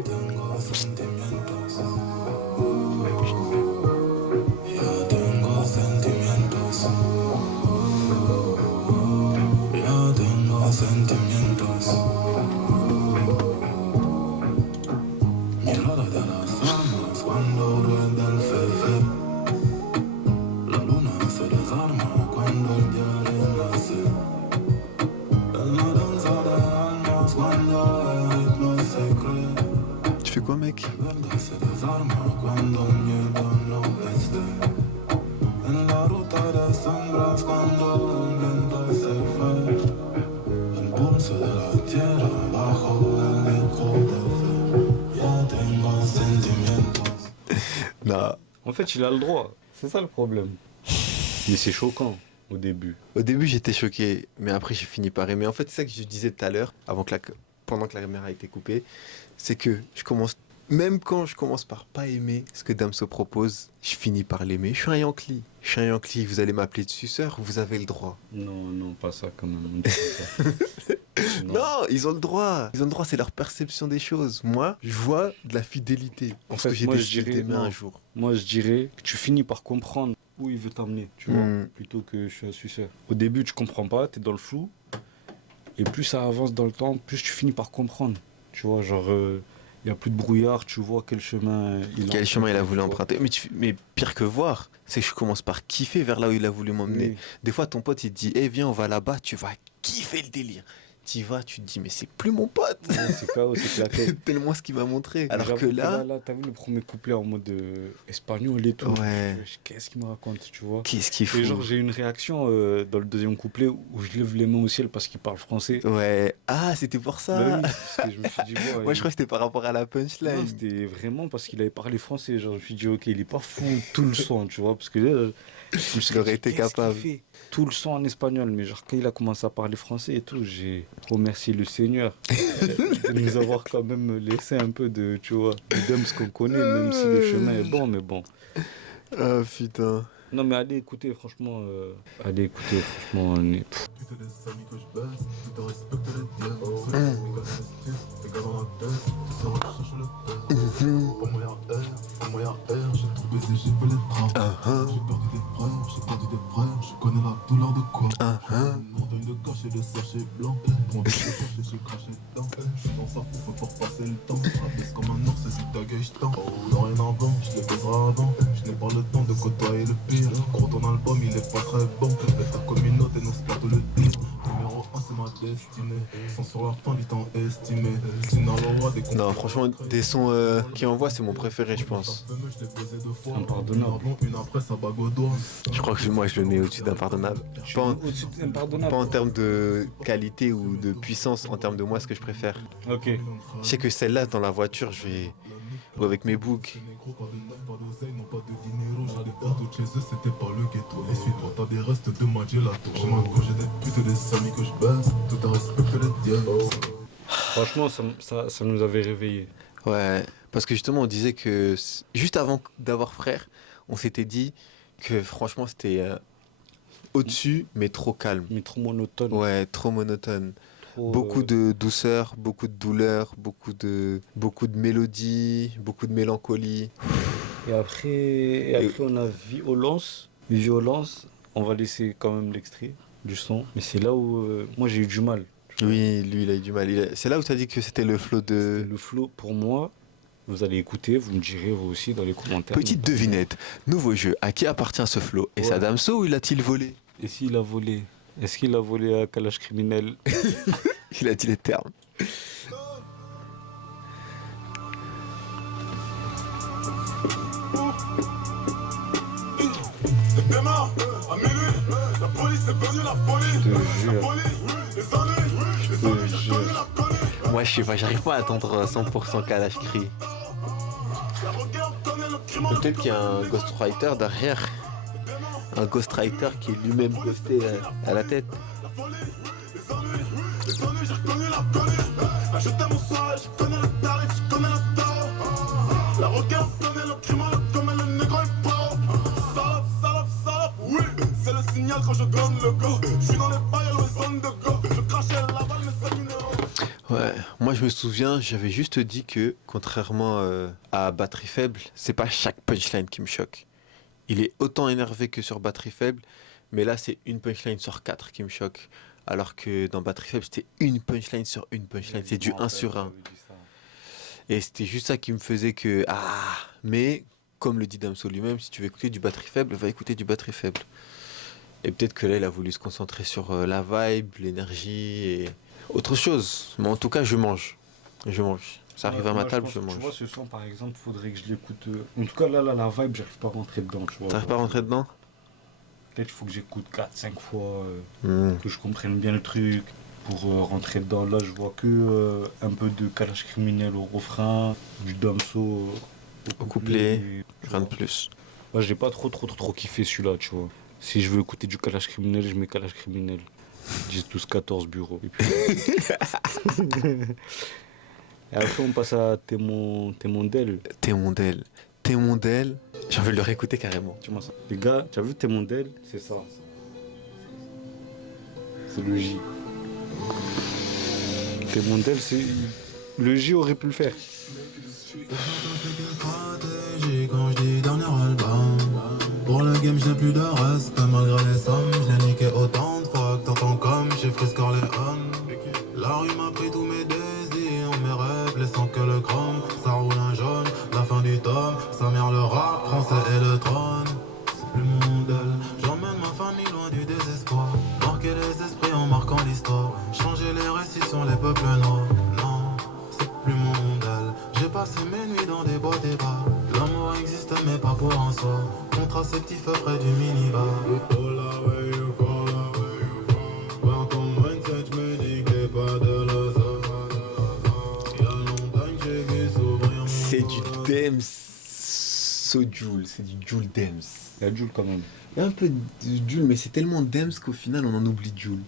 Tu fais quoi, mec? Non. En fait, il a le droit. C'est ça le problème. Mais c'est choquant au début. Au début, j'étais choqué, mais après, j'ai fini par aimer. En fait, c'est ça que je disais tout à l'heure, pendant que la caméra a été coupée, c'est que même quand je commence par pas aimer ce que Damso propose, je finis par l'aimer. Je suis un Yankee. Vous allez m'appeler de suceur, vous avez le droit. Non, pas ça quand même. On dit pas ça. Non, ils ont le droit. C'est leur perception des choses. Moi, je vois de la fidélité. En Parce fait, que j'ai moi, décidé je dirais d'aimer non. un jour. Moi, je dirais que tu finis par comprendre où il veut t'emmener, tu vois, plutôt que je suis un suceur. Au début, tu comprends pas, t'es dans le flou. Et plus ça avance dans le temps, plus tu finis par comprendre. Tu vois, genre, il n'y a plus de brouillard, tu vois quel chemin il a voulu emprunter. Mais pire que voir, c'est que je commence par kiffer vers là où il a voulu m'emmener. Oui. Des fois, ton pote, il te dit, viens, on va là-bas, tu vas kiffer le délire. Tu y vas, tu te dis, mais c'est plus mon pote. Ouais, c'est chaos, c'est claqué. Tellement ce qu'il m'a montré. Alors J'avoue que là, t'as vu le premier couplet en mode espagnol et tout. Ouais. Qu'est-ce qu'il me raconte, tu vois? qu'est-ce qu'il faut? Et genre, j'ai une réaction dans le deuxième couplet où je lève les mains au ciel parce qu'il parle français. Ouais. Ah, c'était pour ça. Bah oui, parce que je me suis dit, bon, Moi, je crois que c'était par rapport à la non, punchline. c'était vraiment parce qu'il avait parlé français. Genre, je me suis dit, ok, il est pas fou tout le son, tu vois. Parce que là, je me suis Il aurait dit, été qu'est-ce capable. qu'il fait tout le son en espagnol. Mais genre, quand il a commencé à parler français et tout, j'ai remercié le Seigneur de nous avoir quand même laissé un peu de, tu vois, de ce qu'on connaît, même si le chemin est bon, mais bon. Ah, putain. Non, mais allez écouter, franchement, on est. Pff. Putain des amis que je baisse, tu te respectes les tiens. C'est les gars les gars dans la tête, tu sauras chercher le père. Pas moyen R, j'ai trop baisé, j'ai fait les trappes. J'ai perdu des frères, je connais la douleur de quoi. Montagne de gâcher, de sachet blanc. Pour envie de chercher, j'ai craché dedans. Je suis dans sa fou, faut pas repasser le temps. Baisse comme un ours, c'est ta gueule, j'tends. Oh, rien avant, je les baiserai avant. Je n'ai pas le temps de côtoyer le pire. Gros, ton album, il est pas très bon. Mais ta communauté n'ose pas te le dire. Numéro 1, c'est ma Non, franchement, des sons qui envoient, c'est mon préféré, je pense. Impardonnable. Je crois que moi, je le mets au-dessus d'Impardonnable. Pas en, Au-dessus d'impardonnable. pas en termes de qualité ou de puissance, en termes de moi, ce que je préfère. Ok. Je sais que celle-là, dans la voiture, je vais. Ou avec mes boucs. Franchement, ça nous avait réveillés. Ouais, parce que justement, on disait que juste avant d'avoir Frère, on s'était dit que franchement, c'était au-dessus, mais trop calme. Mais trop monotone. Ouais, trop monotone. Trop, Beaucoup de douceur, beaucoup de douleur, beaucoup de mélodie, beaucoup de mélancolie. Et après, on a Violence. Violence, on va laisser quand même l'extrait du son. Mais c'est là où moi j'ai eu du mal. Oui, lui, il a eu du mal. C'est là où tu as dit que c'était le flow de... Le flow, pour moi, vous allez écouter, vous me direz vous aussi dans les commentaires. Petite devinette, nouveau jeu, à qui appartient ce flow? Est-ce à Ouais. Damso ou l'a-t-il volé? Et s'il a volé? Est-ce qu'il a volé à Kalash Criminel? Il a dit les termes. Demain, à minuit, la police est venue la folie. Je te jure. La folie, les années, j'ai connu la connerie. Moi, je sais pas, j'arrive pas à attendre 100% Kalash Cri. La regarde connaît le crime. Peut-être qu'il y a un ghostwriter derrière. Un ghostwriter qui est lui-même ghosté à la tête. La folie, les années, j'ai reconnu la connerie. Là, j'étais mon soir, je connais le tarif, je connais le tarot. La regarde connaît le crime, comme le négro est paro. Salope, salope, salope, oui, c'est le signal quand je donne le go. Je suis dans les bails, les zones de go. Je crachais la balle, mais c'est numéro. Ouais, moi je me souviens, j'avais juste dit que, contrairement à Batterie Faible, c'est pas chaque punchline qui me choque. Il est autant énervé que sur Batterie Faible, mais là c'est une punchline sur 4 qui me choque. Alors que dans Batterie Faible, c'était une punchline sur une punchline, c'est du 1 sur 1. Et c'était juste ça qui me faisait que... Ah. Mais, comme le dit Damso lui-même, si tu veux écouter du Batterie Faible, va écouter du Batterie Faible. Et peut-être que là, il a voulu se concentrer sur la vibe, l'énergie et autre chose. Mais en tout cas, je mange. Je mange. Ça arrive à ma table, je Tu vois, mange. ce son par exemple, faudrait que je l'écoute. En tout cas, là, la vibe, j'arrive pas à rentrer dedans. Tu vois. T'arrives pas à rentrer dedans? Peut-être qu'il faut que j'écoute 4-5 fois, Hmm. que je comprenne bien le truc pour rentrer dedans. Là, je vois que un peu de Kalash Criminel au refrain, du Damso Au couplet, et- rien de plus. Ouais, j'ai pas trop kiffé celui-là, tu vois. Si je veux écouter du Kalash Criminel, je mets Kalash Criminel. 10, 12, 14 bureaux. Et, puis... Et après, on passe à Témondel. Témondel. Témondel. J'ai envie de le réécouter carrément. Tu vois ça. Les gars, tu as vu Témondel? C'est ça. C'est le J. Témondel, c'est. Le J aurait pu le faire. Stratégie quand je dis dernier album. Pour le game, j'ai plus de reste. Malgré les sommes, j'ai niqué autant de fois que t'entends comme chez Frisk Corleone. La rue m'a pris tous mes désirs, mes rêves, laissant que le chrome. Ça roule un jaune, la fin du tome. Sa mère le rap français et le trône. C'est plus mon modèle. J'emmène ma famille loin du désespoir. Marquer les esprits en marquant l'histoire. Changer les récits sur les peuples noirs. Non, c'est plus mon modèle. J'ai passé mes nuits dans des boîtes et bars. L'amour existe mais pas pour un soir. Contraceptif près du minibar. Par ton mindset, je me dis que t'es pas de la zone. Y'a longtemps que j'ai vu s'ouvrir mon C'est du cœur. Dems. Sojoul. C'est du Joule Dems. Il y a Jules quand même. Il y a un peu de Joule, mais c'est tellement Dems qu'au final, on en oublie Joule.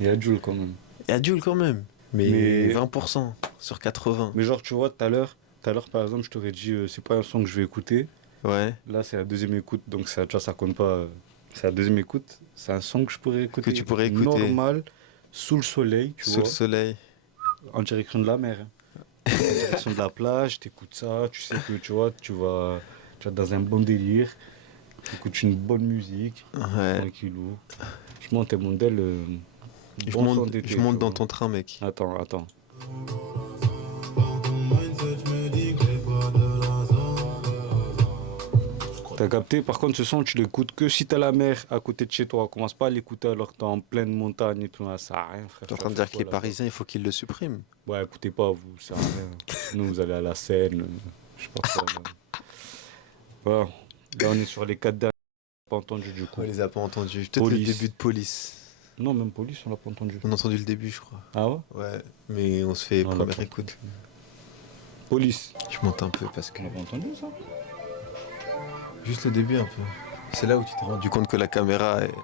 Il y a Jules quand même. Il y a Joule quand même. Mais Mais- 20% sur 80. Mais genre, tu vois, tout à l'heure, par exemple, je t'aurais dit, c'est pas un son que je vais écouter. Ouais. Là, c'est la deuxième écoute, donc ça, tu vois, ça compte pas. C'est la deuxième écoute. C'est un son que je pourrais écouter. Que tu pourrais écouter. Normal, sous le soleil, tu Sous vois. le soleil. En direction de la mer. Hein. En direction de la plage, t'écoutes ça, tu sais que tu vas dans un bon délire, tu écoutes une bonne musique, Ouais. tranquillou. Franchement, t'es modèle. Je bon son monte, d'été, je monte tu dans vois. ton train, mec. Attends. Par ton mindset, je me dis que t'es pas de la zone. T'as capté? Par contre, ce son, tu l'écoutes que si t'as la mer à côté de chez toi. Commence pas à l'écouter alors que t'es en pleine montagne et tout. Ça sert à rien, frère. T'es en Tu train vas de faire dire qu'il quoi est là-bas? parisien, il faut qu'il le supprime. Ouais, écoutez pas, vous, ça sert à rien. Nous, vous allez à la Seine, je sais pas quoi. Là. Voilà. Là, on est sur les 4 derniers. Pas entendu du coup. On les a pas entendus. Peut-être le Police. début de Police. Non, même police, on l'a pas entendu. On a entendu le début, je crois. Ah ouais? Ouais, mais on se fait On l'a première pas. écoute. Police. Je monte un peu parce que... On l'a pas entendu ça? Juste le début un peu. C'est là où tu t'es rendu compte que la caméra est...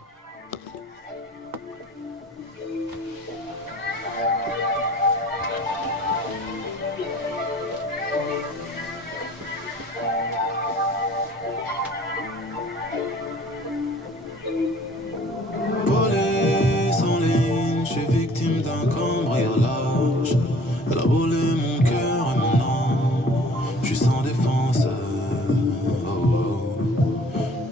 Police en ligne, je suis victime d'un cambriolage. Elle a volé mon cœur et mon âme. Je suis sans défense. Oh, oh.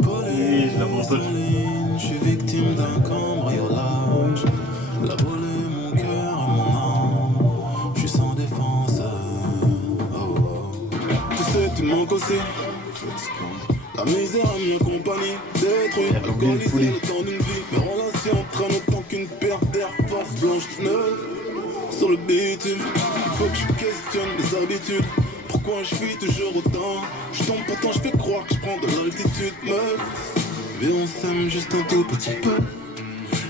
Oui, je l'ai Police entendu. en ligne, je suis victime d'un cambriolage. Elle a volé mon cœur et mon âme. Je suis sans défense. Oh, oh. Tu sais, tu manques aussi. La misère me compagnie, détruit, alcoolisé le temps d'une vie. Mes relations traînent autant qu'une paire d'air force blanche neuve sur le bitume. Il faut que je questionne mes habitudes. Pourquoi je vis toujours autant? Je tombe pourtant, je fais croire que je prends de l'altitude. Meuf, mais on s'aime juste un tout petit peu.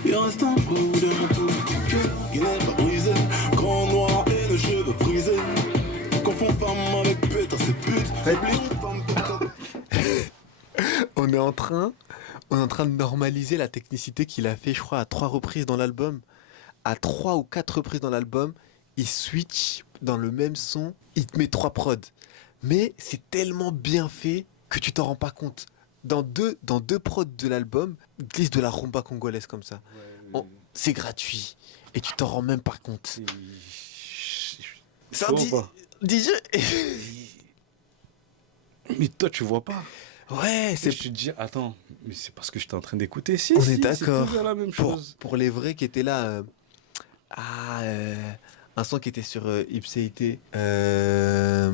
Il reste un bout de mon tout petit cœur qui n'est pas brisé. Grand noir et le jeu veut briser. Confond femme avec putain, c'est pute. Oublie une femme comme ça. On est en train de normaliser la technicité qu'il a fait, je crois, à 3 reprises dans l'album. À 3 ou 4 reprises dans l'album, il switch dans le même son, il te met 3 prods. Mais c'est tellement bien fait que tu t'en rends pas compte. Dans deux prods de l'album, il glisse de la rumba congolaise comme ça. C'est gratuit. Et tu t'en rends même pas compte. C'est un Comment pas? DJ. Mais toi, tu vois pas. Ouais, C'est c'est tu te dis, attends, mais c'est parce que j'étais en train d'écouter. Si, On si, est d'accord. C'est toujours la même pour, chose. pour les vrais qui étaient là. Un son qui était sur Ipséité. Et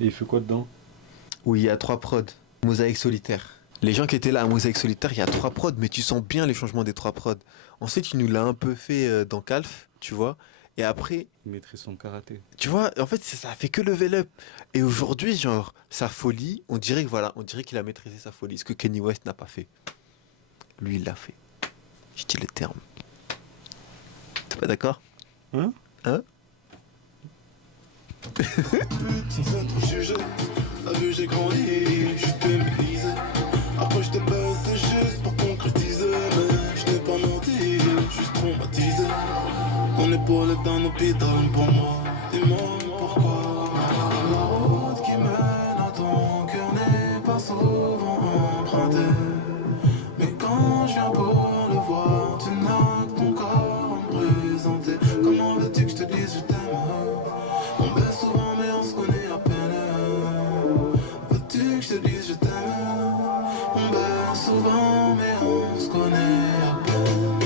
il fait quoi dedans? Où il y a 3 prods. Mosaïque solitaire. Les gens qui étaient là à Mosaïque solitaire, il y a 3 prods, mais tu sens bien les changements des 3 prods. Ensuite, tu nous l'as un peu fait dans Calf, tu vois. Et après, Il maîtrise son karaté. tu vois, en fait, ça a fait que level up. Et aujourd'hui, genre, sa folie, on dirait qu'il a maîtrisé sa folie. Ce que Kanye West n'a pas fait. Lui, il l'a fait. Je dis le terme. T'es pas d'accord? Hein? Hein? Sans être jugé, t'as vu j'ai grandi, je t'ai méprisé. Après je te baisse, c'est juste pour concrétiser. Mais je n'ai pas menti, juste traumatisé. Mon épaule est un hôpital pour moi. Dis-moi pourquoi. La route qui mène à ton cœur n'est pas souvent empruntée. Mais quand je viens pour le voir, tu n'as que ton corps à me présenter. Comment veux-tu que je te dise je t'aime? On baisse souvent mais on se connaît à peine. Veux-tu que je te dise je t'aime? On baisse souvent mais on se connaît à peine.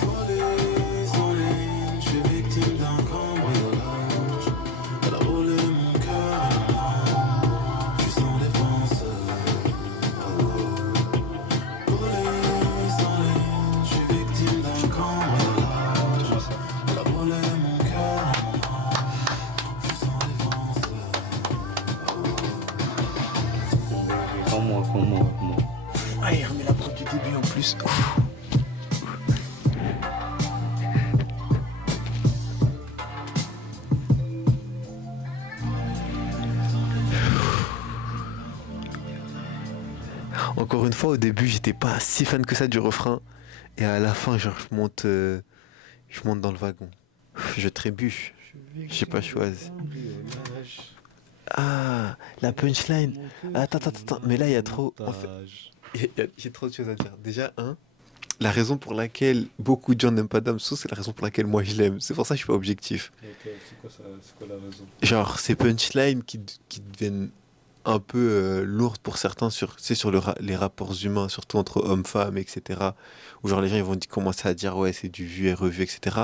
Folie sans ligne, je suis victime d'un cambriolage. Elle a volé mon cœur et mon âme. Je suis sans défense. Folie sans ligne, je suis victime d'un cambriolage. Elle a volé mon cœur et mon âme. Je suis sans défense. Comment. Ah, il remet la prod du début en plus. Ouf. Encore une fois, au début, j'étais pas si fan que ça du refrain. Et à la fin, genre, je monte dans le wagon. Je trébuche. J'ai pas choisi. Ah, la punchline. Attends. Mais là, il y a trop. En fait, j'ai trop de choses à dire. Déjà, la raison pour laquelle beaucoup de gens n'aiment pas Damso, c'est la raison pour laquelle moi je l'aime. C'est pour ça que je suis pas objectif. C'est quoi la raison? Genre, ces punchlines qui deviennent un peu lourdes pour certains sur les rapports humains, surtout entre hommes-femmes, etc. Où genre les gens ils vont commencer à dire ouais, c'est du vu et revu, etc.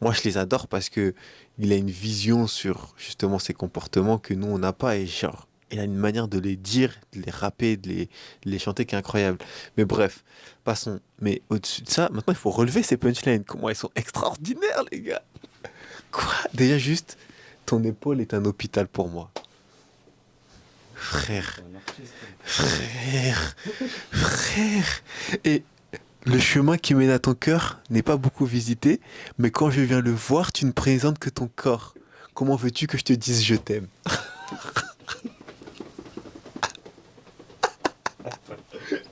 Moi, je les adore parce que il a une vision sur justement ces comportements que nous, on n'a pas. Et genre, il a une manière de les dire, de les rapper, de les chanter qui est incroyable. Mais bref, passons. Mais au-dessus de ça, maintenant, il faut relever ces punchlines. Comment elles sont extraordinaires, les gars. Quoi? Déjà, juste, ton épaule est un hôpital pour moi. Frère, C'est un artiste. frère, frère. Et le chemin qui mène à ton cœur n'est pas beaucoup visité, mais quand je viens le voir, tu ne présentes que ton corps. Comment veux-tu que je te dise je t'aime?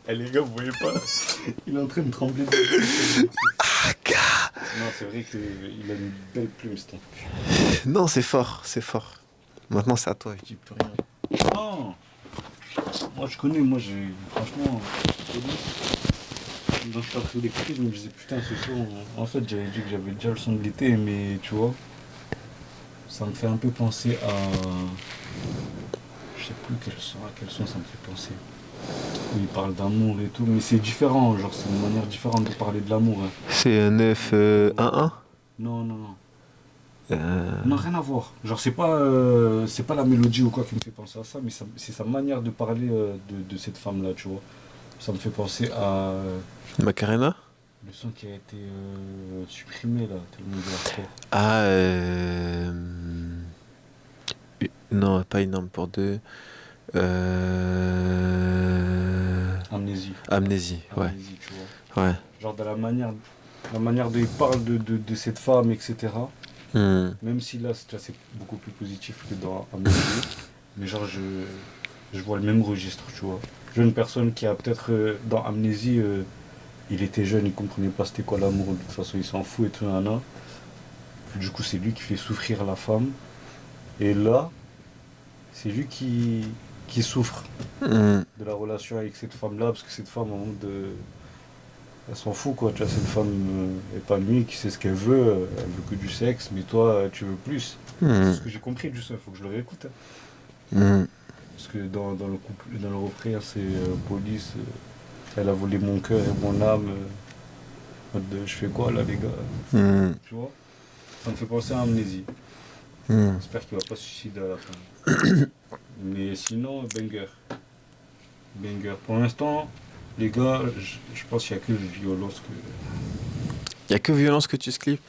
Eh les gars, vous voyez pas? Il est en train de trembler. Ah, gars. Non, c'est vrai qu'il a une belle plume, ce temps. Non, c'est fort, c'est fort. Maintenant, c'est à toi, je dis plus rien. Non. Moi, je connais, moi, j'ai. Franchement, quand je t'ai d'écouter, je me disais, putain, ce son. En fait, j'avais dit que j'avais déjà le son de l'été, mais tu vois, ça me fait un peu penser à. Je sais plus à quel son ça me fait penser. Où il parle d'amour et tout, mais c'est différent, genre, c'est une manière différente de parler de l'amour. Hein. C'est un 9-1-1 Non, non, non. Non, rien à voir. Genre, c'est pas la mélodie ou quoi qui me fait penser à ça, mais c'est sa manière de parler de cette femme-là, tu vois. Ça me fait penser à Macarena? le son qui a été supprimé, là, tellement il est fort. Ah, non, pas une arme pour deux. Amnésie. Amnésie, ouais. Amnésie, tu vois. Ouais. Genre, dans la manière dont il parle de cette femme, etc. Hmm. Même si là, c'est beaucoup plus positif que dans Amnésie. Mais genre, je vois le même registre, tu vois. Je vois une personne qui a peut-être, dans Amnésie, il était jeune, il comprenait pas c'était quoi l'amour, de toute façon, il s'en fout et tout, nana. Puis, du coup, c'est lui qui fait souffrir la femme. Et là, c'est lui qui souffre Hmm. de la relation avec cette femme-là, parce que cette femme, en mode de... Elle s'en fout, quoi. Tu vois, c'est une femme épanouie qui sait ce qu'elle veut que du sexe, mais toi, tu veux plus. Hmm. C'est ce que j'ai compris du son, il faut que je le réécoute. Hein. Hmm. Parce que dans le couple, dans le refrain, c'est police, elle a volé mon cœur et mon âme. Je fais quoi là, les gars? Hmm. Tu vois? Ça me fait penser à Amnésie. Hmm. J'espère qu'il va pas se suicider à la fin. Mais sinon, banger. Banger. Pour l'instant, les gars, je pense qu'il n'y a que violence que. Y a que violence que tu clip.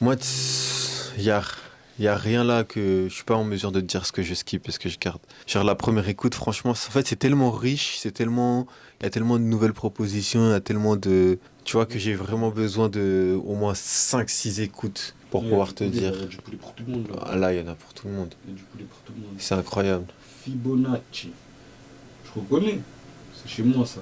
Moi, y a rien là que je suis pas en mesure de te dire ce que je skip et ce que je garde. Genre la première écoute, franchement, en fait, c'est tellement riche, il y a tellement de nouvelles propositions, il y a tellement de, tu vois, que j'ai vraiment besoin de au moins 5-6 écoutes pour pouvoir te dire. Il y a du poulet pour tout le monde là. Ah, là, il y en a pour tout le monde. Il y a du poulet pour tout le monde. C'est incroyable. Fibonacci. Je reconnais. C'est chez moi ça.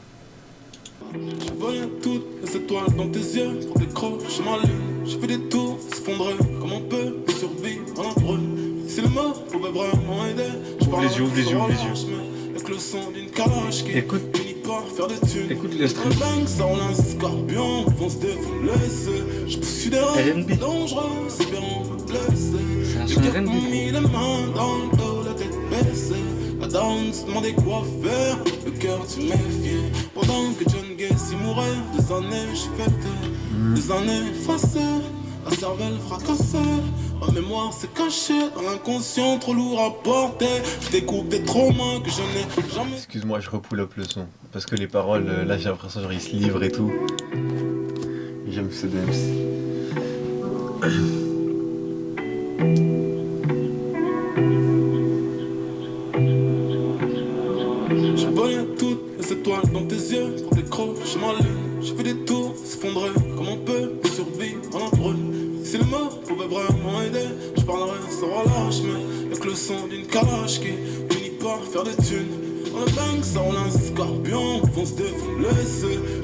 Je voyais toutes les étoiles dans tes yeux, pour décrocher ma lune. J'ai fait des tours, s'effondrer, comme on peut survivre dans la brume. Si le mot pouvait vraiment aider, je Ouvre les yeux, ouvre les yeux, ouvre les yeux. avec le son d'une calage qui Écoute. finit par faire des thunes. Écoute l'instru. Un bang, ça roule un scorpion, vont se défouler. Je poursuis des rêves R&B. dangereux, espérant me blesser. C'est un Les son gars R&B. m'ont mis les mains dans le dos, la tête baissée. La down se demandait quoi faire, le cœur tu méfiait. Pendant que John Gacy mourait, des années je fêtais, des années effacées, la cervelle fracassée. Ma mémoire s'est cachée dans l'inconscient, trop lourd à porter. Je découpe des traumas que je n'ai jamais. Excuse-moi, je repoule up le son. Parce que les paroles, là, j'ai l'impression genre ils se livrent et tout. J'aime ce dance. Je voyais toutes les étoiles dans tes yeux pour décrocher ma lune. J'ai fait des tours, s'effondrer, comme on peut survivre dans la brume. Si le mot pouvait vraiment aider, je parlerais sans relâche, mais avec le son d'une calage qui finit par faire des thunes. Dans le bang, ça roule un scorpion, vont se défouler.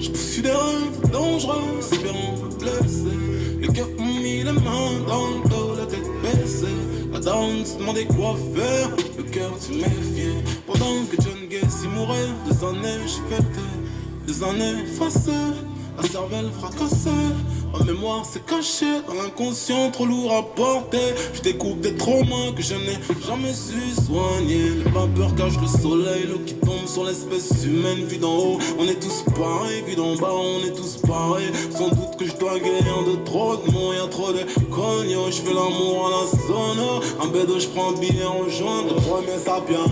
Je poursuis des rêves dangereux, espérant me blesser. Les gars m'ont mis les mains dans le dos, la tête baissée. La down se demandait quoi faire, le cœur tu méfiais. Pendant que John Gacy mourait, des années je fêtais, des années effacées, la cervelle fracassée. Ma mémoire s'est cachée dans l'inconscient, trop lourd à porter. Je découpe des traumas que je n'ai jamais su soigner. Les vapeurs cachent le soleil, l'eau qui tombe sur l'espèce humaine. Vue d'en haut, on est tous pareils, vue d'en bas, on est tous pareils. Sans doute que je dois vaguer, rien de trop de monde, y'a trop de cognos. Je fais l'amour à la zone, un bédo, je prends un billet en jaune. Le premier sapien,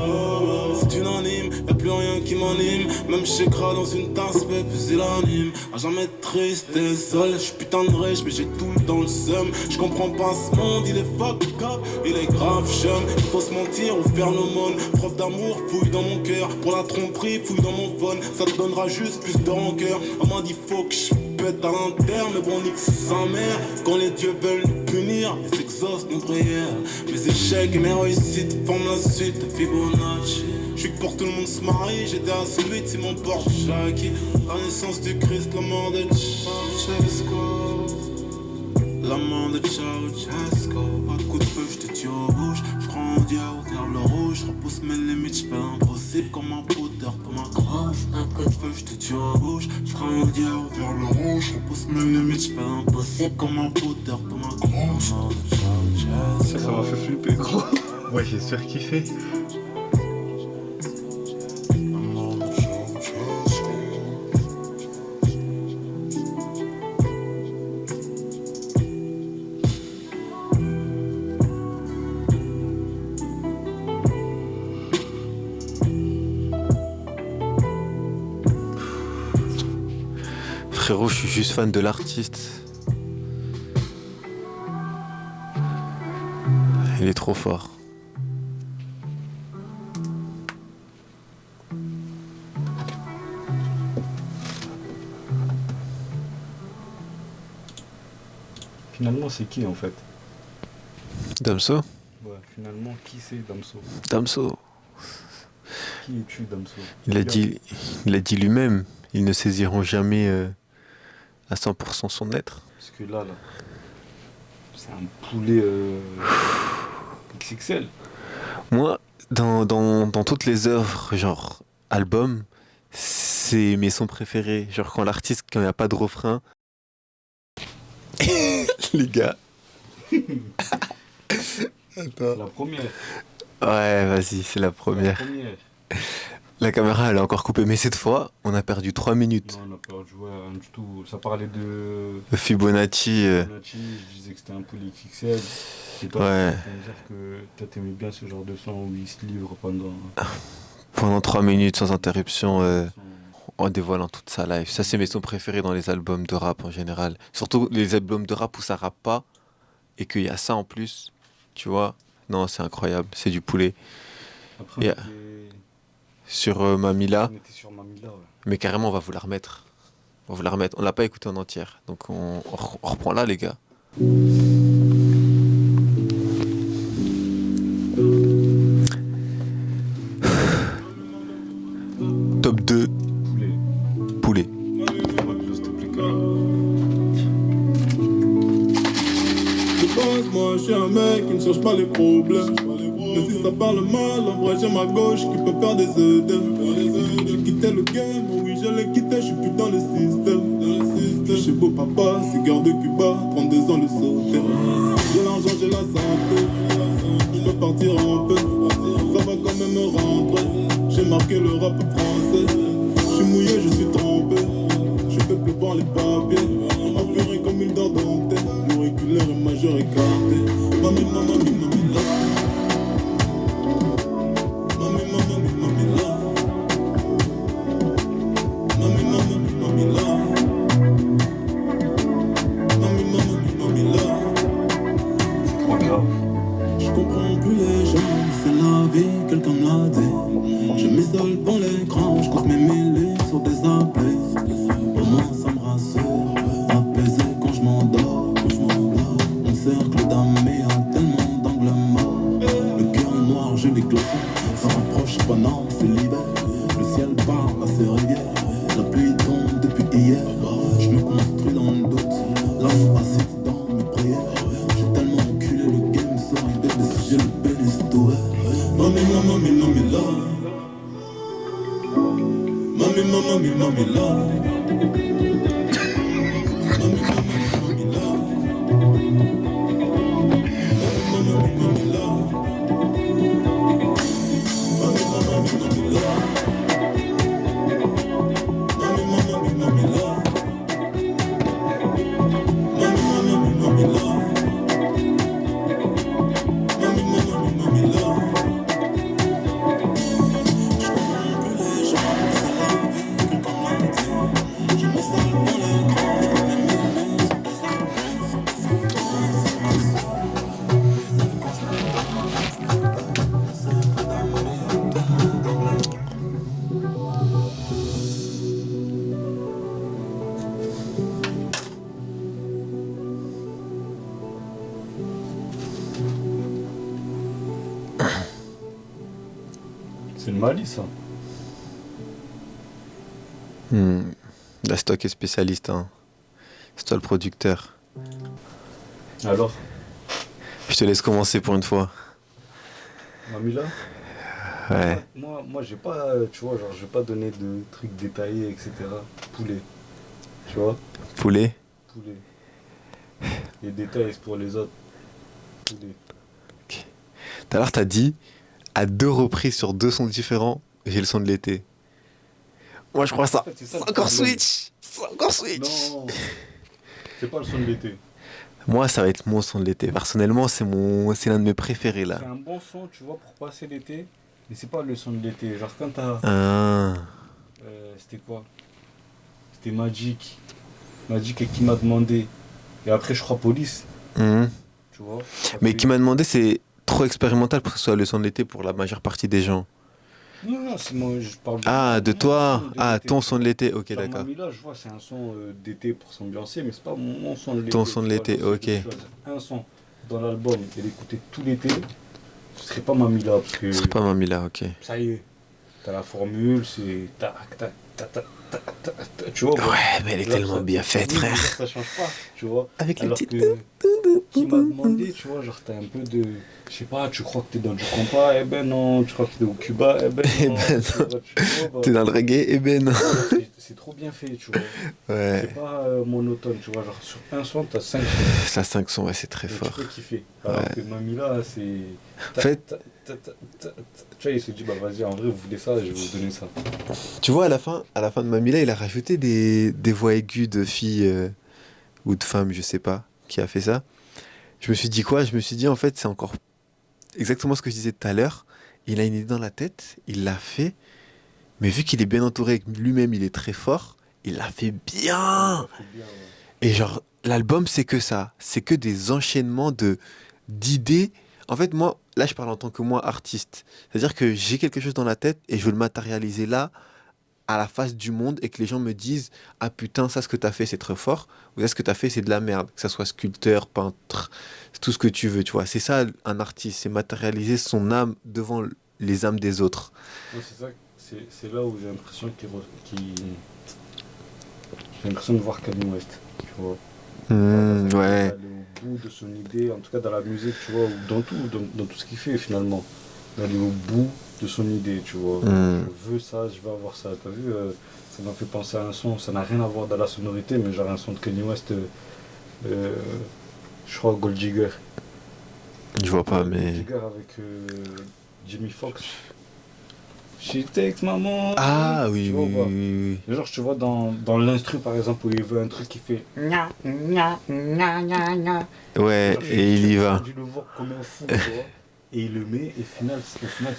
c'est unanime, y'a plus rien qui m'anime. Même j'écrase dans une tasse, mais plus il anime. À jamais triste et seul, je suis putain de riche, mais j'ai tout le temps le seum. Je comprends pas ce monde, il est fuck up, il est grave chum. Il faut se mentir ou faire l'aumône. Preuve d'amour, fouille dans mon cœur. Pour la tromperie, fouille dans mon phone. Ça te donnera juste plus de rancœur. On m'a dit faut que je pète à l'interne, mais bon nique sa mère. Quand les dieux veulent nous punir, ils exaucent nos prières. Mes échecs et mes réussites forment la suite de Fibonacci. Je suis que pour tout le monde se marie, j'étais à celui de Simon Porchaki. La naissance du Christ, la mort de Ceausescu. La main de Ceausescu. Pas de coup de feu, je te tire aux bouches. Je prends un dieu au diable rouge. Je repousse mes limites, je fais l'impossible comme un poudre dans ma crosse. Un coup de feu, je te tire aux bouches. Je prends un dieu au diable rouge. Je repousse mes limites, je fais l'impossible comme un poudre dans ma crosse. Ça m'a fait flipper, gros. Ouais, j'ai surkiffé. Frérot, je suis juste fan de l'artiste. Il est trop fort. Finalement, c'est qui en fait? Damso? Ouais, finalement, qui c'est Damso? Damso. Qui es-tu, Damso? Il a dit lui-même, ils ne saisiront jamais à 100% son être. Parce que là, c'est un poulet XXL. Moi, dans toutes les œuvres, genre album, c'est mes sons préférés. Genre quand l'artiste, quand il n'y a pas de refrain. Les gars. C'est la première. Ouais, vas-y, c'est la La première. première. La caméra, elle a encore coupé, mais cette fois, on a perdu 3 minutes. Non, on a perdu rien du tout. Ça parlait de Fibonacci, Fibonacci, je disais que c'était un poulet XXL. Et toi, Ouais. tu vas me dire que toi, t'aimais bien ce genre de son où il se livre pendant 3 minutes sans interruption, en dévoilant toute sa life. Ça, c'est mes sons préférés dans les albums de rap en général. Surtout les albums de rap où ça rappe pas et qu'il y a ça en plus, tu vois. Non, c'est incroyable, c'est du poulet. Après, Yeah. Sur Mamila, on était sur Mamila, ouais. mais carrément, on va vous la remettre. On va vous la remettre. On l'a pas écouté en entière, donc on reprend là, les gars. Top 2, Poulet. poulet. S'il te plaît, que- De base, moi je suis un mec qui ne cherche pas les problèmes. Mais si ça parle mal, en vrai j'ai ma gauche qui peut faire des œdèmes. J'ai quitté le game, oui je l'ai quitté, je suis plus dans le système. Chez beau papa, cigare de Cuba, 32 ans le sauter. J'ai l'argent, j'ai la santé, je peux partir un peu, ça va quand même me rentrer. J'ai marqué le rap français, je suis mouillé, je suis trempé. Je fais plus voir les papiers, enferré comme une dent dentée. L'auriculaire est majeur écarté. Mami, mami, mami, mami, là. Mami, mami, mami, là. Mami, mami, mami, là. Mami, mami, mami, là. Trop grave. Je comprends plus les gens, c'est la vie, quelqu'un me l'a dit. Je m'isole dans l'écran, je compte mes mêlées sur des applis. Au moins ça me rassure, apaisé quand je m'endors. Mon cercle d'amis a tellement d'angles morts. Le cœur noir, je l'éclate. Ça rapproche pas, non, c'est l'hiver. Le ciel parle à ses rivières. La pluie tombe depuis hier. Je me construis dans le doute. L'amour assise dans mes prières. J'ai tellement enculé le game, sorry bébé, si j'ai le pénis tout. Mami, mami, mami, là. Mami, mami, mami, là. Mami, mami, mami, là. Mami, mami, mami, là. Mami, mami, mami, là. Mami, mami, mami, là. C'est le Mali, ça. Là, c'est toi qui es spécialiste, hein. C'est toi le producteur. Alors, Je te laisse commencer pour une fois. Mamila? Ouais. Moi, j'ai pas, tu vois, genre, je vais pas donner de trucs détaillés, etc. Poulet. Tu vois? Poulet. Poulet. Les détails, c'est pour les autres. Poulet. Tout à l'heure, t'as dit, à 2 reprises sur 2 sons différents, j'ai le son de l'été. Moi, je crois ça. En fait, c'est ça C'est le encore problème. switch. C'est encore switch. Non, c'est pas le son de l'été. Moi, ça va être mon son de l'été. Personnellement, c'est l'un de mes préférés, là. C'est un bon son, tu vois, pour passer l'été, mais c'est pas le son de l'été. Genre, quand t'as. Ah. C'était quoi? C'était Magic. Magic et qui m'a demandé. Et après, je crois Police, Mhm. tu vois. Mais qui m'a demandé, c'est trop expérimental pour que ce soit le son de l'été pour la majeure partie des gens. Non, c'est moi, je parle Ah, de mon toi. son de Ah, l'été. ton son de l'été. Ok, Genre, d'accord. Mamila, je vois, c'est un son d'été pour s'ambiancer, mais c'est pas mon son de l'été. Ton son de tu vois, l'été, genre, ok. si je choisis un son dans l'album et l'écouter tout l'été, ce serait pas Mamila, parce que Ce serait pas Mamila, ok. ça y est, t'as la formule, c'est tac, tac, tac, tac, tac, tac, tac, tu vois. bon. Ouais, mais elle est Genre, tellement bien faite, oui, mais frère. ça change pas, tu vois. Avec les Alors petites. que, qui m'a demandé, tu vois, genre, t'as un peu de. Je sais pas, tu crois que t'es dans du compas, eh ben non, tu crois que t'es au Cuba, eh ben Eh non. ben tu vois, T'es dans le reggae, eh ben non. c'est trop bien fait, tu vois. Ouais. C'est pas monotone, tu vois, genre sur un son, t'as 5 sons. Ça, 5 sons, ouais, c'est très et fort. tu peux kiffer. Alors Ouais. que Mamila, c'est. En fait- Tu vois, il se dit, bah vas-y, en vrai, vous voulez ça, je vais vous donner ça. Tu vois, à la fin de Mamila, il a rajouté des voix aiguës de filles ou de femmes, je sais pas, qui a fait ça. Je me suis dit quoi? Je me suis dit, en fait, c'est encore exactement ce que je disais tout à l'heure. Il a une idée dans la tête, il l'a fait, mais vu qu'il est bien entouré, que lui-même, il est très fort, il l'a fait bien. Ça fait bien, ouais. Et genre, l'album, c'est que ça. C'est que des enchaînements d'idées. En fait, moi, là, je parle en tant que moi, artiste. C'est-à-dire que j'ai quelque chose dans la tête et je veux le matérialiser là, à la face du monde, et que les gens me disent, ah putain, ça, ce que t'as fait, c'est très fort. Ou ça, ce que t'as fait, c'est de la merde. Que ça soit sculpteur, peintre, tout ce que tu veux, tu vois. C'est ça, un artiste. C'est matérialiser son âme devant les âmes des autres. Moi, c'est ça, c'est là où j'ai l'impression j'ai l'impression de voir Kanye West, tu vois. Ouais. D'aller au bout de son idée, en tout cas dans la musique, tu vois, ou dans tout ce qu'il fait finalement. D'aller au bout de son idée, tu vois. Je veux ça, je veux avoir ça. T'as vu, ça m'a fait penser à un son, ça n'a rien à voir dans la sonorité, mais genre un son de Kanye West, je crois Gold Digger. Je vois pas, Gold mais. Digger avec Jimmy Foxx. She takes my money. Ah oui, Tu vois, oui, bah. oui, oui. Genre, tu vois, dans l'instru, par exemple, où il veut un truc qui fait... Gna, gna, gna, gna, gna. Ouais, Genre, et il y j'ai va. dû le voir comme un fou, tu vois. Et il le met, et au final,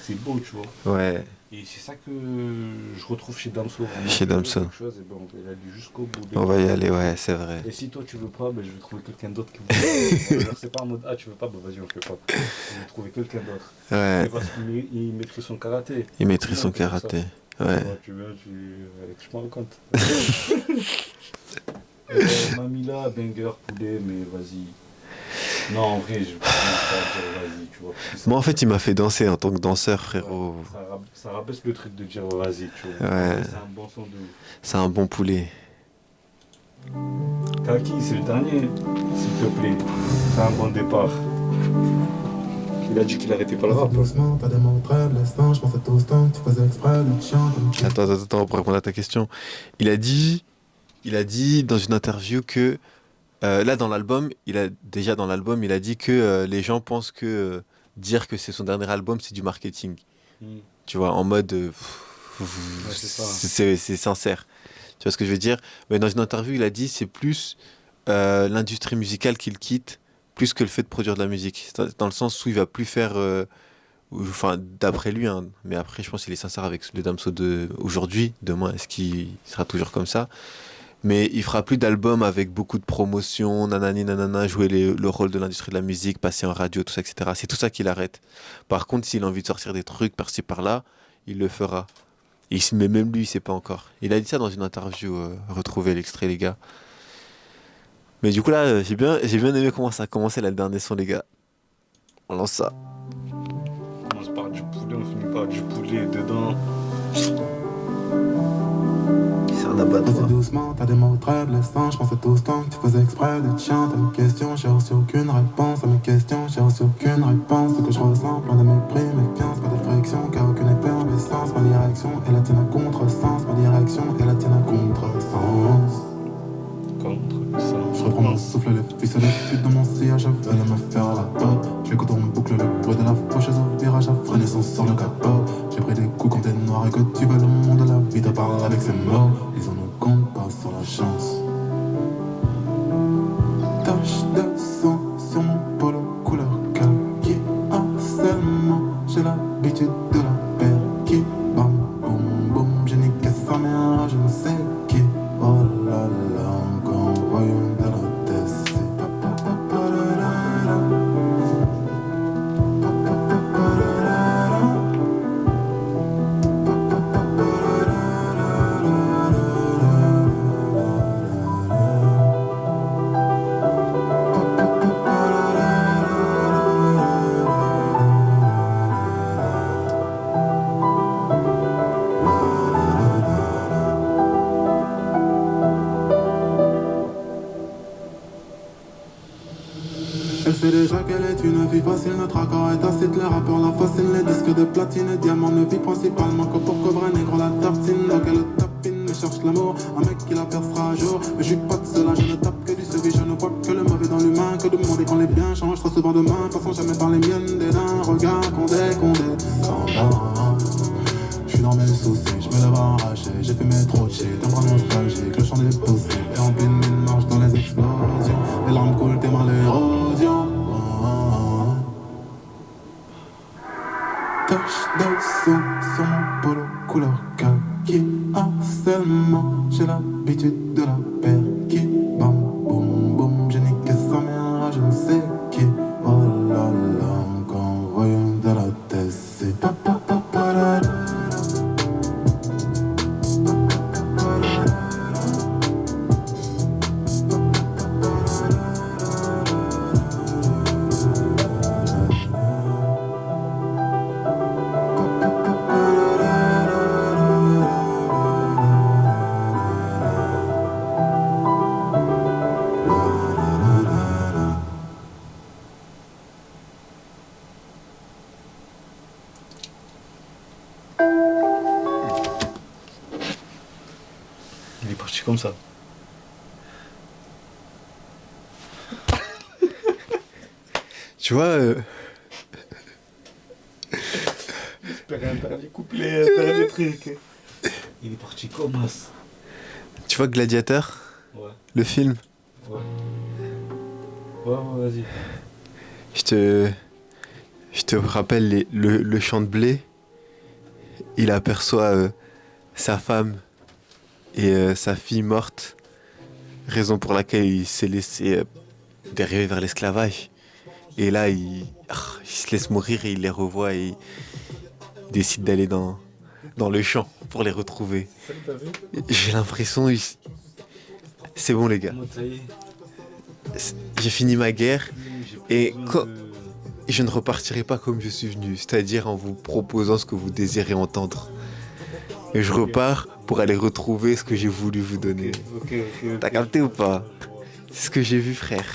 c'est beau, tu vois. Ouais. Et c'est ça que je retrouve chez Damso. Vraiment, Chez si tu veux Damso. quelque chose, et ben, on va y aller jusqu'au bout. On va y aller, ouais, c'est vrai. Et si toi, tu veux pas, ben, je vais trouver quelqu'un d'autre qui veut. Genre, c'est pas en mode, ah, tu veux pas, ben vas-y, on fait pas. Je vais trouver quelqu'un d'autre. Ouais. C'est parce qu'il maîtrise son karaté. Il maîtrise son Tout le monde fait karaté. ça. Ouais. Tu viens, je m'en rends compte. Mamila, banger, poulet, mais vas-y. Non, en vrai, je peux pas dire vas-y, tu vois. parce que ça- Moi, en fait, il m'a fait danser en tant que danseur, frérot. Ouais, ça rabaisse le truc de dire vas-y, tu vois. Ouais. C'est un bon son de ouf. C'est un bon poulet. Kaki, c'est le dernier, s'il te plaît. C'est un bon départ. Il a dit qu'il arrêtait pas le rap. Doucement, pas des mots très blessants. Je pensais tout ce temps que tu faisais exprès de chiant comme tu Attends, pour répondre à ta question. Il a dit dans une interview que, là, dans l'album, il a dit que les gens pensent que dire que c'est son dernier album, c'est du marketing. Hmm. Tu vois, en mode, c'est ça. c'est sincère. Tu vois ce que je veux dire? Mais dans une interview, il a dit c'est plus l'industrie musicale qu'il quitte, plus que le fait de produire de la musique. Dans le sens où il va plus faire, enfin, d'après lui, hein, mais après, je pense qu'il est sincère avec le Damso de aujourd'hui. Demain, est-ce qu'il sera toujours comme ça? Mais il fera plus d'albums avec beaucoup de promotions, nanani nanana, jouer le rôle de l'industrie de la musique, passer en radio, tout ça, etc. C'est tout ça qu'il arrête. Par contre, s'il a envie de sortir des trucs par-ci par-là, il le fera. Mais même lui, il sait pas encore. Il a dit ça dans une interview. Retrouvez l'extrait, les gars. Mais du coup, là, j'ai bien aimé comment ça a commencé, là, le dernier son, les gars. On lance ça. Ça commence par du poulet, on finit par du poulet dedans. C'est un Vas-y abattoir. doucement, t'as des mots très blessants. Je pensais tout ce temps que tu faisais exprès d'être chiant. T'as mes questions, j'ai reçu aucune réponse. À mes questions, j'ai reçu aucune réponse. Ce que je ressens, plein de mépris, méfiance, pas de friction, car aucune effervescence. Ma direction est la tienne à contresens. Ma direction est la tienne à contresens. Contre ça. Je reprends mon souffle, les fils et les putes dans mon sillage, je venais me faire la peau. J'écoute en boucle le bruit de la faucheuse au virage, à freiner son sur le capot. J'ai pris des coups quand t'es noir et que tu veux le monde de la vie te parle avec ses mots. Ils en ne comptent pas sur la chance. Tache de sang sur mon polo couleur kaki. Harcèlement, j'ai l'habitude de la perquis. Bam, boum, boum, j'ai niqué sa mère, je ne sais qui. Oh là là, encore un royaume de la DC. Elle sait déjà qu'elle est une vie facile, notre accord est acide, les rappeurs la fascinent, les disques de platine et diamants ne vit principalement que pour cobra négro la tartine, donc elle tapine, mais cherche l'amour, un mec qui la percera un jour, mais je suis pas de cela, je ne tape que du survie, je ne vois que le mauvais dans l'humain, que demander quand les biens changent, trop souvent demain, passant jamais par les miennes, des nains, regarde, condé, sans je suis dans mes soucis, je me lève arraché, j'ai fait mes trop chier, d'un bras nostalgique, le chant des possibles, et en pile mille marches dans les explosions, les larmes coulent, t'es mal l'érosion. Tache de sang sur mon polo couleur kaki. Harcèlement, j'ai l'habitude de la perquis. Bam, boum, boum, j'ai niqué sa mère, je ne sais qui. Oh là là, encore un royaume de la TC. Papa, papa, la, la. Il est parti comme ça. Tu vois, J'espère un dernier couplet, un dernier truc. Il est parti comme as. tu vois Gladiateur, Ouais, le film, ouais. Ouais, vas-y. je te rappelle le champ de blé. Il aperçoit sa femme et sa fille morte, raison pour laquelle il s'est laissé dériver vers l'esclavage. Et là, il se laisse mourir et il les revoit et il décide d'aller dans le champ pour les retrouver. C'est ça que t'as vu? J'ai l'impression, c'est bon les gars, Moi, ça y est. j'ai fini ma guerre J'ai et besoin quand- de- je ne repartirai pas comme je suis venu, c'est-à-dire en vous proposant ce que vous désirez entendre. Et je repars pour aller retrouver ce que j'ai voulu vous donner. Ok. T'as capté ou pas? C'est ce que j'ai vu, frère.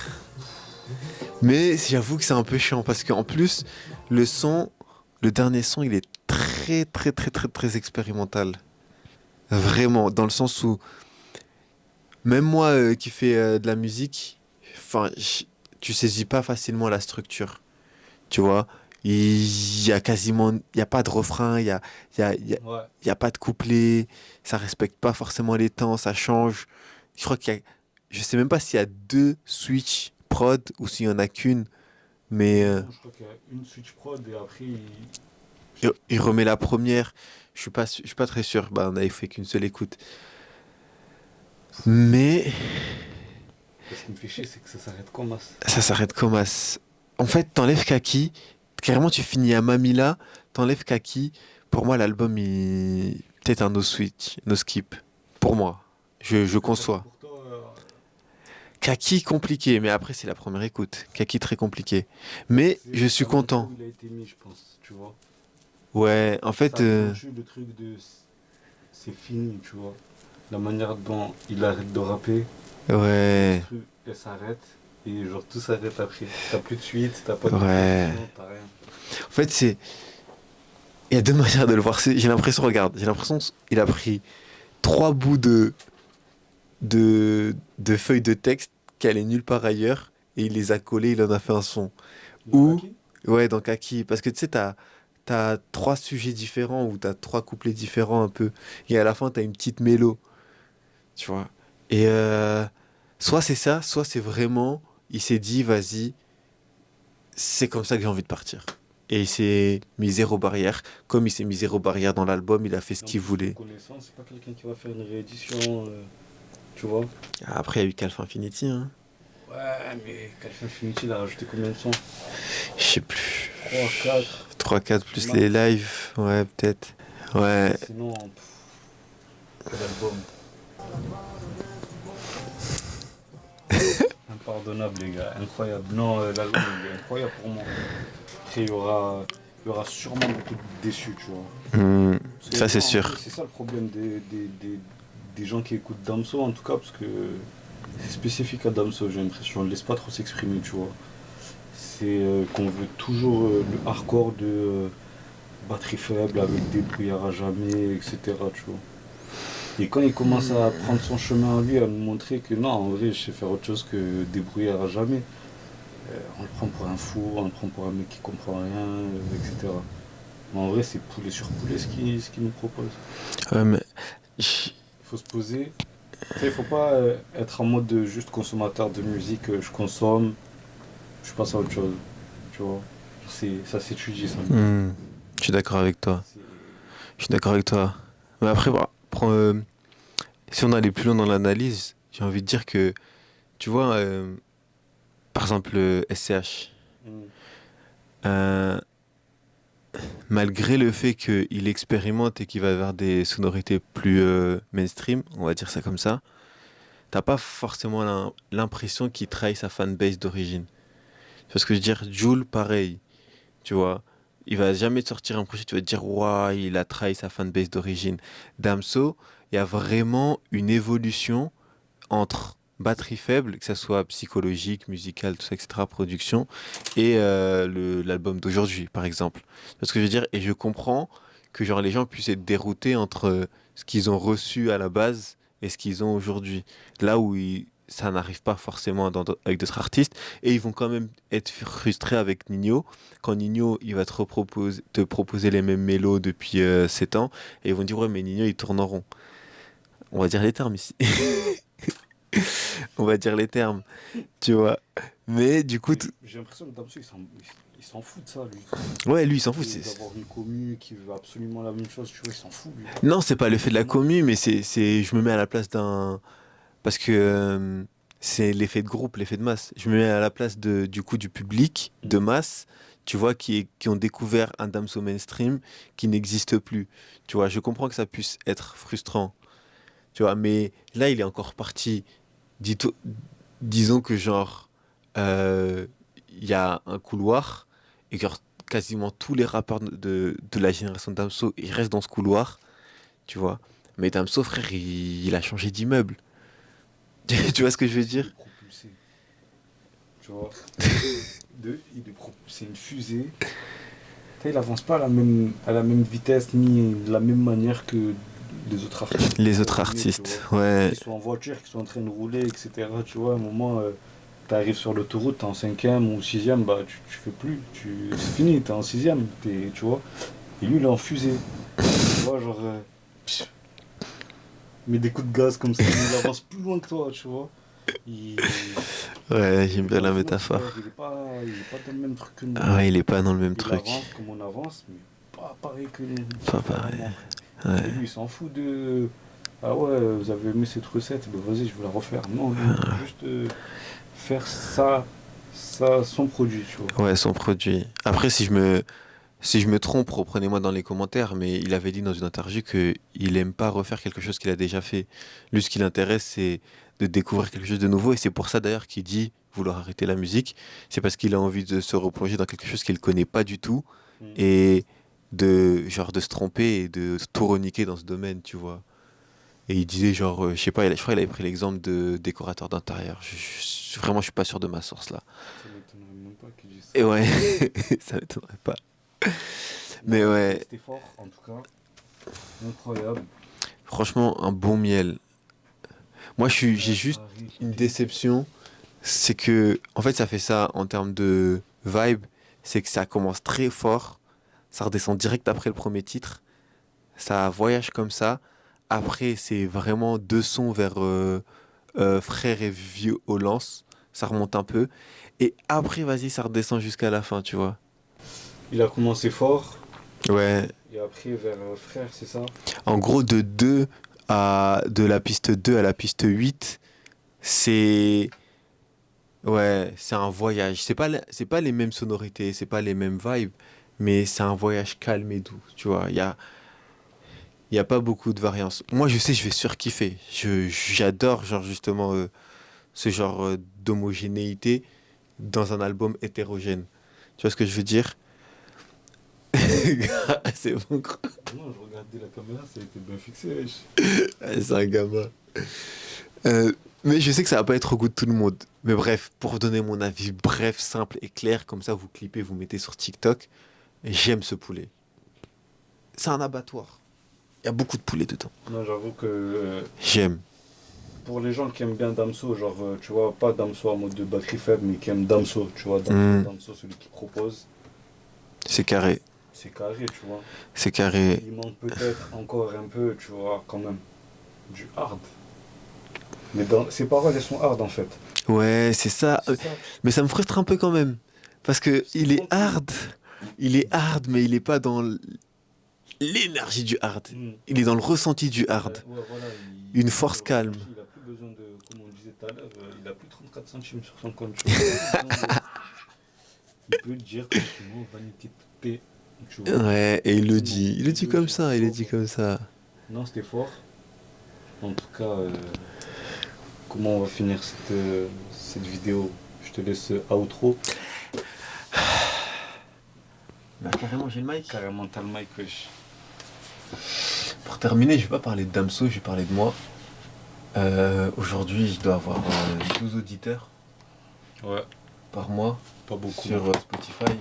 Mais j'avoue que c'est un peu chiant parce qu'en plus, le dernier son, il est très expérimental. Vraiment, dans le sens où, même moi qui fais de la musique, enfin, tu saisis pas facilement la structure. Tu vois? Il y a quasiment, il y a pas de refrain, Ouais. il y a pas de couplet, ça respecte pas forcément les temps, ça change. Je crois je sais même pas s'il y a deux switch prod ou s'il y en a qu'une, mais Je crois qu'il y a une switch prod et après il remet la première. Je suis pas très sûr. Bah, on avait fait qu'une seule écoute. Mais Ce qui me fait chier, c'est que ça s'arrête comme as. ça s'arrête comme as. En fait, t'enlèves Kaki, carrément tu finis à Mamila, t'enlèves Kaki. Pour moi, l'album, peut-être un no switch, no skip. Pour moi, je conçois. Pour toi, Kaki compliqué, mais après c'est la première écoute. Kaki très compliqué. Mais c'est je suis à l'endroit content. où il a été mis, je pense, tu vois. Ouais, en fait, Ça accentue le truc de c'est fini, tu vois. La manière dont il arrête de rapper, ouais, l'instru, elle s'arrête, et genre tout s'arrête après. T'as plus de suite, t'as pas de ouais. transition, t'as rien. En fait, il y a deux manières de le voir. J'ai l'impression, regarde, j'ai l'impression qu'il a pris trois bouts de feuilles de texte qui allaient nulle part ailleurs et il les a collés, il en a fait un son. Donc, Ou, Kaki, ouais, dans Kaki, parce que tu sais, t'as trois sujets différents ou t'as trois couplets différents un peu. Et à la fin, t'as une petite mélo, tu vois. Et soit c'est ça, soit c'est vraiment, il s'est dit, vas-y, c'est comme ça que j'ai envie de partir. Et il s'est mis zéro barrière. Comme il s'est mis zéro barrière dans l'album, il a fait ce en qu'il plus, me voulait. connaissant, c'est pas quelqu'un qui va faire une réédition, tu vois. Après, il y a eu Calf Infinity, hein. Ouais, mais Calvin Infinity, il a rajouté combien de sons? Je sais plus. 3, 4. 3-4 plus Max. les lives, ouais, peut-être. Ouais, Sinon, quel album? Impardonnable, les gars, incroyable. Non, l'album il est incroyable pour moi. Après, il y aura sûrement beaucoup de déçus, tu vois. Parce que ça c'est non, en sûr. vrai, c'est ça le problème des gens qui écoutent Damso, en tout cas, parce que c'est spécifique à Damso, j'ai l'impression. On ne laisse pas trop s'exprimer, tu vois. C'est qu'on veut toujours le hardcore de batterie faible avec des brouillards à jamais, etc. Tu vois. Et quand il commence à prendre son chemin à lui, à nous montrer que non, en vrai, je sais faire autre chose que débrouillard à jamais, on le prend pour un fou, on le prend pour un mec qui comprend rien, etc. Mais en vrai, c'est poulet sur poulet ce qu'il nous propose. Ouais, mais Il faut se poser. Tu sais, il faut pas être en mode de juste consommateur de musique, je consomme, je passe à autre chose. Tu vois. Ça s'étudie, ça. je suis d'accord avec toi. C'est- Je suis d'accord avec toi. Mais après, bah, si on allait plus loin dans l'analyse, j'ai envie de dire que, tu vois, par exemple, le SCH, Mm. euh, malgré le fait qu'il expérimente et qu'il va vers des sonorités plus mainstream, on va dire ça comme ça, t'as pas forcément l'impression qu'il trahit sa fanbase d'origine. Tu vois ce que je veux dire? Jul, pareil, tu vois. Il va jamais te sortir un projet, tu vas te dire, waouh, il a trahi sa fanbase d'origine. Damso, il y a vraiment une évolution entre batterie faible, que ça soit psychologique, musical, tout ça, etc., production, et l'album d'aujourd'hui, par exemple. Tu vois ce que je veux dire? Et je comprends que genre, les gens puissent être déroutés entre ce qu'ils ont reçu à la base et ce qu'ils ont aujourd'hui. Là où ça n'arrive pas forcément avec d'autres artistes, et ils vont quand même être frustrés avec Nino, quand Nino, il va te proposer les mêmes mélos depuis 7 ans, et ils vont dire, ouais, mais Nino, il tourne en rond. On va dire les termes ici. On va dire les termes, tu vois. Mais du coup, Mais j'ai l'impression que Damso, il s'en fout de ça, lui. ouais, lui, il s'en fout. D'avoir une commu qui veut absolument la même chose, tu vois, il s'en fout, lui. Non, c'est pas le fait de la Non. commu, mais je me mets à la place d'un. Parce que c'est l'effet de groupe, l'effet de masse. Je me mets à la place du coup, du public de masse, tu vois, qui ont découvert un Damso mainstream qui n'existe plus. Tu vois, je comprends que ça puisse être frustrant, tu vois, mais là, il est encore parti. Dito- Disons que genre, euh, il y a un couloir et que genre, quasiment tous les rappeurs de la génération Damso, ils restent dans ce couloir, tu vois. Mais Damso, frère, il a changé d'immeuble. Tu vois ce que je veux Il est dire? propulsé, tu vois. Il est propulsé une fusée. Tu sais, il avance pas à la même vitesse ni de la même manière que les autres artistes. Les autres Tu artistes, vois. ouais. Qu'ils soient en voiture, qu'ils soient en train de rouler, etc. Tu vois, à un moment, t'arrives sur l'autoroute, t'es en 5e ou 6e, bah tu fais plus. C'est fini, t'es en 6e, tu vois. Et lui, il est en fusée. Tu vois, genre. Pff, met des coups de gaz comme ça, il avance plus loin que toi, tu vois. Il, Ouais, il j'aime est bien dans la une autre métaphore. sphère, il est pas dans le même truc que nous. Ah ouais, il est pas dans le même Il truc. avance comme on avance, mais pas pareil que nous. Pas pareil. Vraiment. Ouais. Et lui, il s'en fout de. Ah ouais, vous avez aimé cette recette, ben vas-y, je vais la refaire. Non, lui, il veut juste faire son produit, tu vois. Ouais, son produit. Après, si je me trompe, reprenez-moi dans les commentaires, mais il avait dit dans une interview que il aime pas refaire quelque chose qu'il a déjà fait. Lui, ce qui l'intéresse, c'est de découvrir quelque chose de nouveau, et c'est pour ça d'ailleurs qu'il dit vouloir arrêter la musique. C'est parce qu'il a envie de se replonger dans quelque chose qu'il connaît pas du tout, Mm. et de genre de se tromper et de tout reniquer dans ce domaine, tu vois. Et il disait genre, je sais pas, je crois qu'il avait pris l'exemple de décorateur d'intérieur. Vraiment, je suis pas sûr de ma source là. Ça m'étonnerait même pas qu'il dise ça. Et ouais, ça m'étonnerait pas. Mais Non, ouais, c'était fort, en tout cas. Incroyable. franchement, un bon miel. Moi, j'ai juste Paris, une déception, c'est que, en fait, ça fait ça en termes de vibe, c'est que ça commence très fort, ça redescend direct après le premier titre, ça voyage comme ça. Après, c'est vraiment deux sons vers Frère et Violence, ça remonte un peu. Et après, vas-y, ça redescend jusqu'à la fin, tu vois. Il a commencé fort, Ouais, et après vers Frère, c'est ça? en gros, de la piste 2 à la piste 8, c'est ouais, c'est un voyage. C'est pas les mêmes sonorités, c'est pas les mêmes vibes, mais c'est un voyage calme et doux, tu vois. Il y a pas beaucoup de variance. Moi, je sais, je vais surkiffer. J'adore, genre, justement, ce genre d'homogénéité dans un album hétérogène. Tu vois ce que je veux dire? C'est bon, quoi. Non, je regardais la caméra, ça a été bien fixé, wesh. C'est un gamin. Mais je sais que ça va pas être au goût de tout le monde. Mais bref, pour donner mon avis bref, simple et clair, comme ça vous clippez, vous mettez sur TikTok, j'aime ce poulet. C'est un abattoir. Il y a beaucoup de poulet dedans. Non, j'avoue que J'aime. pour les gens qui aiment bien Damso, genre, tu vois, pas Damso en mode de batterie faible, mais qui aiment Damso, tu vois, Damso, celui qui propose, C'est carré. c'est carré, tu vois. C'est carré. Il manque peut-être encore un peu, tu vois, quand même, du hard. Mais dans ses paroles, elles sont hard en fait. Ouais, c'est ça. C'est ça. Mais ça me frustre un peu quand même. Parce que il est hard. Il est hard, mais il est pas dans l'énergie du hard. Il est dans le ressenti du hard. Ouais, voilà, Une force calme. Il a plus besoin de, comme on disait tout à l'heure, il a plus 34 centimes sur son compte. Tu vois. Il peut le dire tranquillement, vanité de paix. Tu vois. Ouais, et il le dit. Il le dit comme ça, il le dit comme ça. Non, c'était fort. En tout cas, comment on va finir cette vidéo? Je te laisse outro. Bah carrément, j'ai le mic. Carrément, t'as le mic, wesh. Pour terminer, je vais pas parler de Damso, je vais parler de moi. Aujourd'hui, je dois avoir 12 auditeurs Ouais, par mois pas beaucoup. sur Spotify.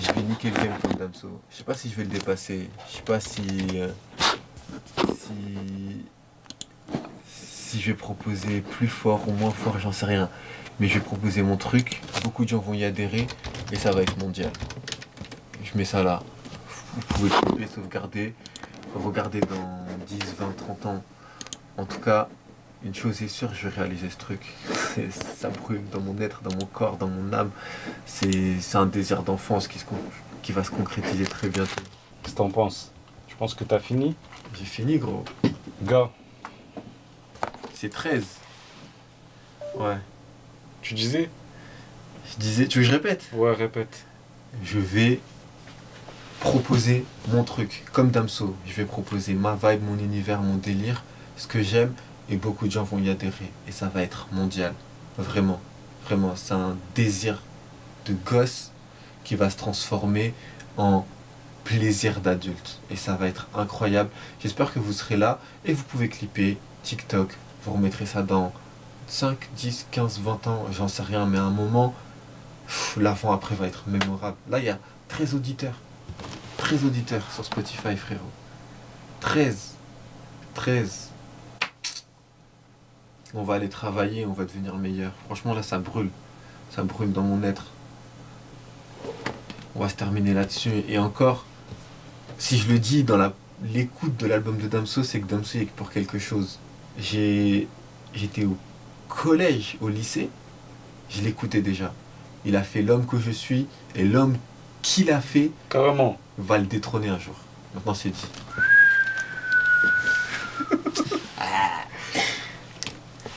Je vais niquer le game comme Damso. Je sais pas si je vais le dépasser. Je sais pas si je vais proposer plus fort ou moins fort, j'en sais rien. Mais je vais proposer mon truc. Beaucoup de gens vont y adhérer et ça va être mondial. Je mets ça là. Vous pouvez couper, sauvegarder. Regarder dans 10, 20, 30 ans. En tout cas, une chose est sûre, je vais réaliser ce truc. Ça brûle dans mon être, dans mon corps, dans mon âme. C'est un désir d'enfance qui va se concrétiser très bientôt. Qu'est-ce que t'en penses? Je pense que t'as fini. J'ai fini, gros. Gars, C'est 13. Ouais. tu disais? Je disais, tu veux que je répète? Ouais, répète. Je vais proposer mon truc, comme Damso. Je vais proposer ma vibe, mon univers, mon délire, ce que j'aime, et beaucoup de gens vont y adhérer. Et ça va être mondial. Vraiment. Vraiment. C'est un désir de gosse qui va se transformer en plaisir d'adulte. Et ça va être incroyable. J'espère que vous serez là et vous pouvez clipper TikTok. Vous remettrez ça dans 5, 10, 15, 20 ans, j'en sais rien, mais à un moment, l'avant-après va être mémorable. Là, il y a 13 auditeurs. 13 auditeurs sur Spotify, frérot. 13. 13. On va aller travailler, on va devenir meilleur. Franchement, là, ça brûle. Ça brûle dans mon être. On va se terminer là-dessus. Et encore, si je le dis dans l'écoute de l'album de Damso, c'est que Damso est pour quelque chose. J'étais au collège, au lycée, je l'écoutais déjà. Il a fait l'homme que je suis, et l'homme qu'il a fait Carrément. va le détrôner un jour. Maintenant, c'est dit.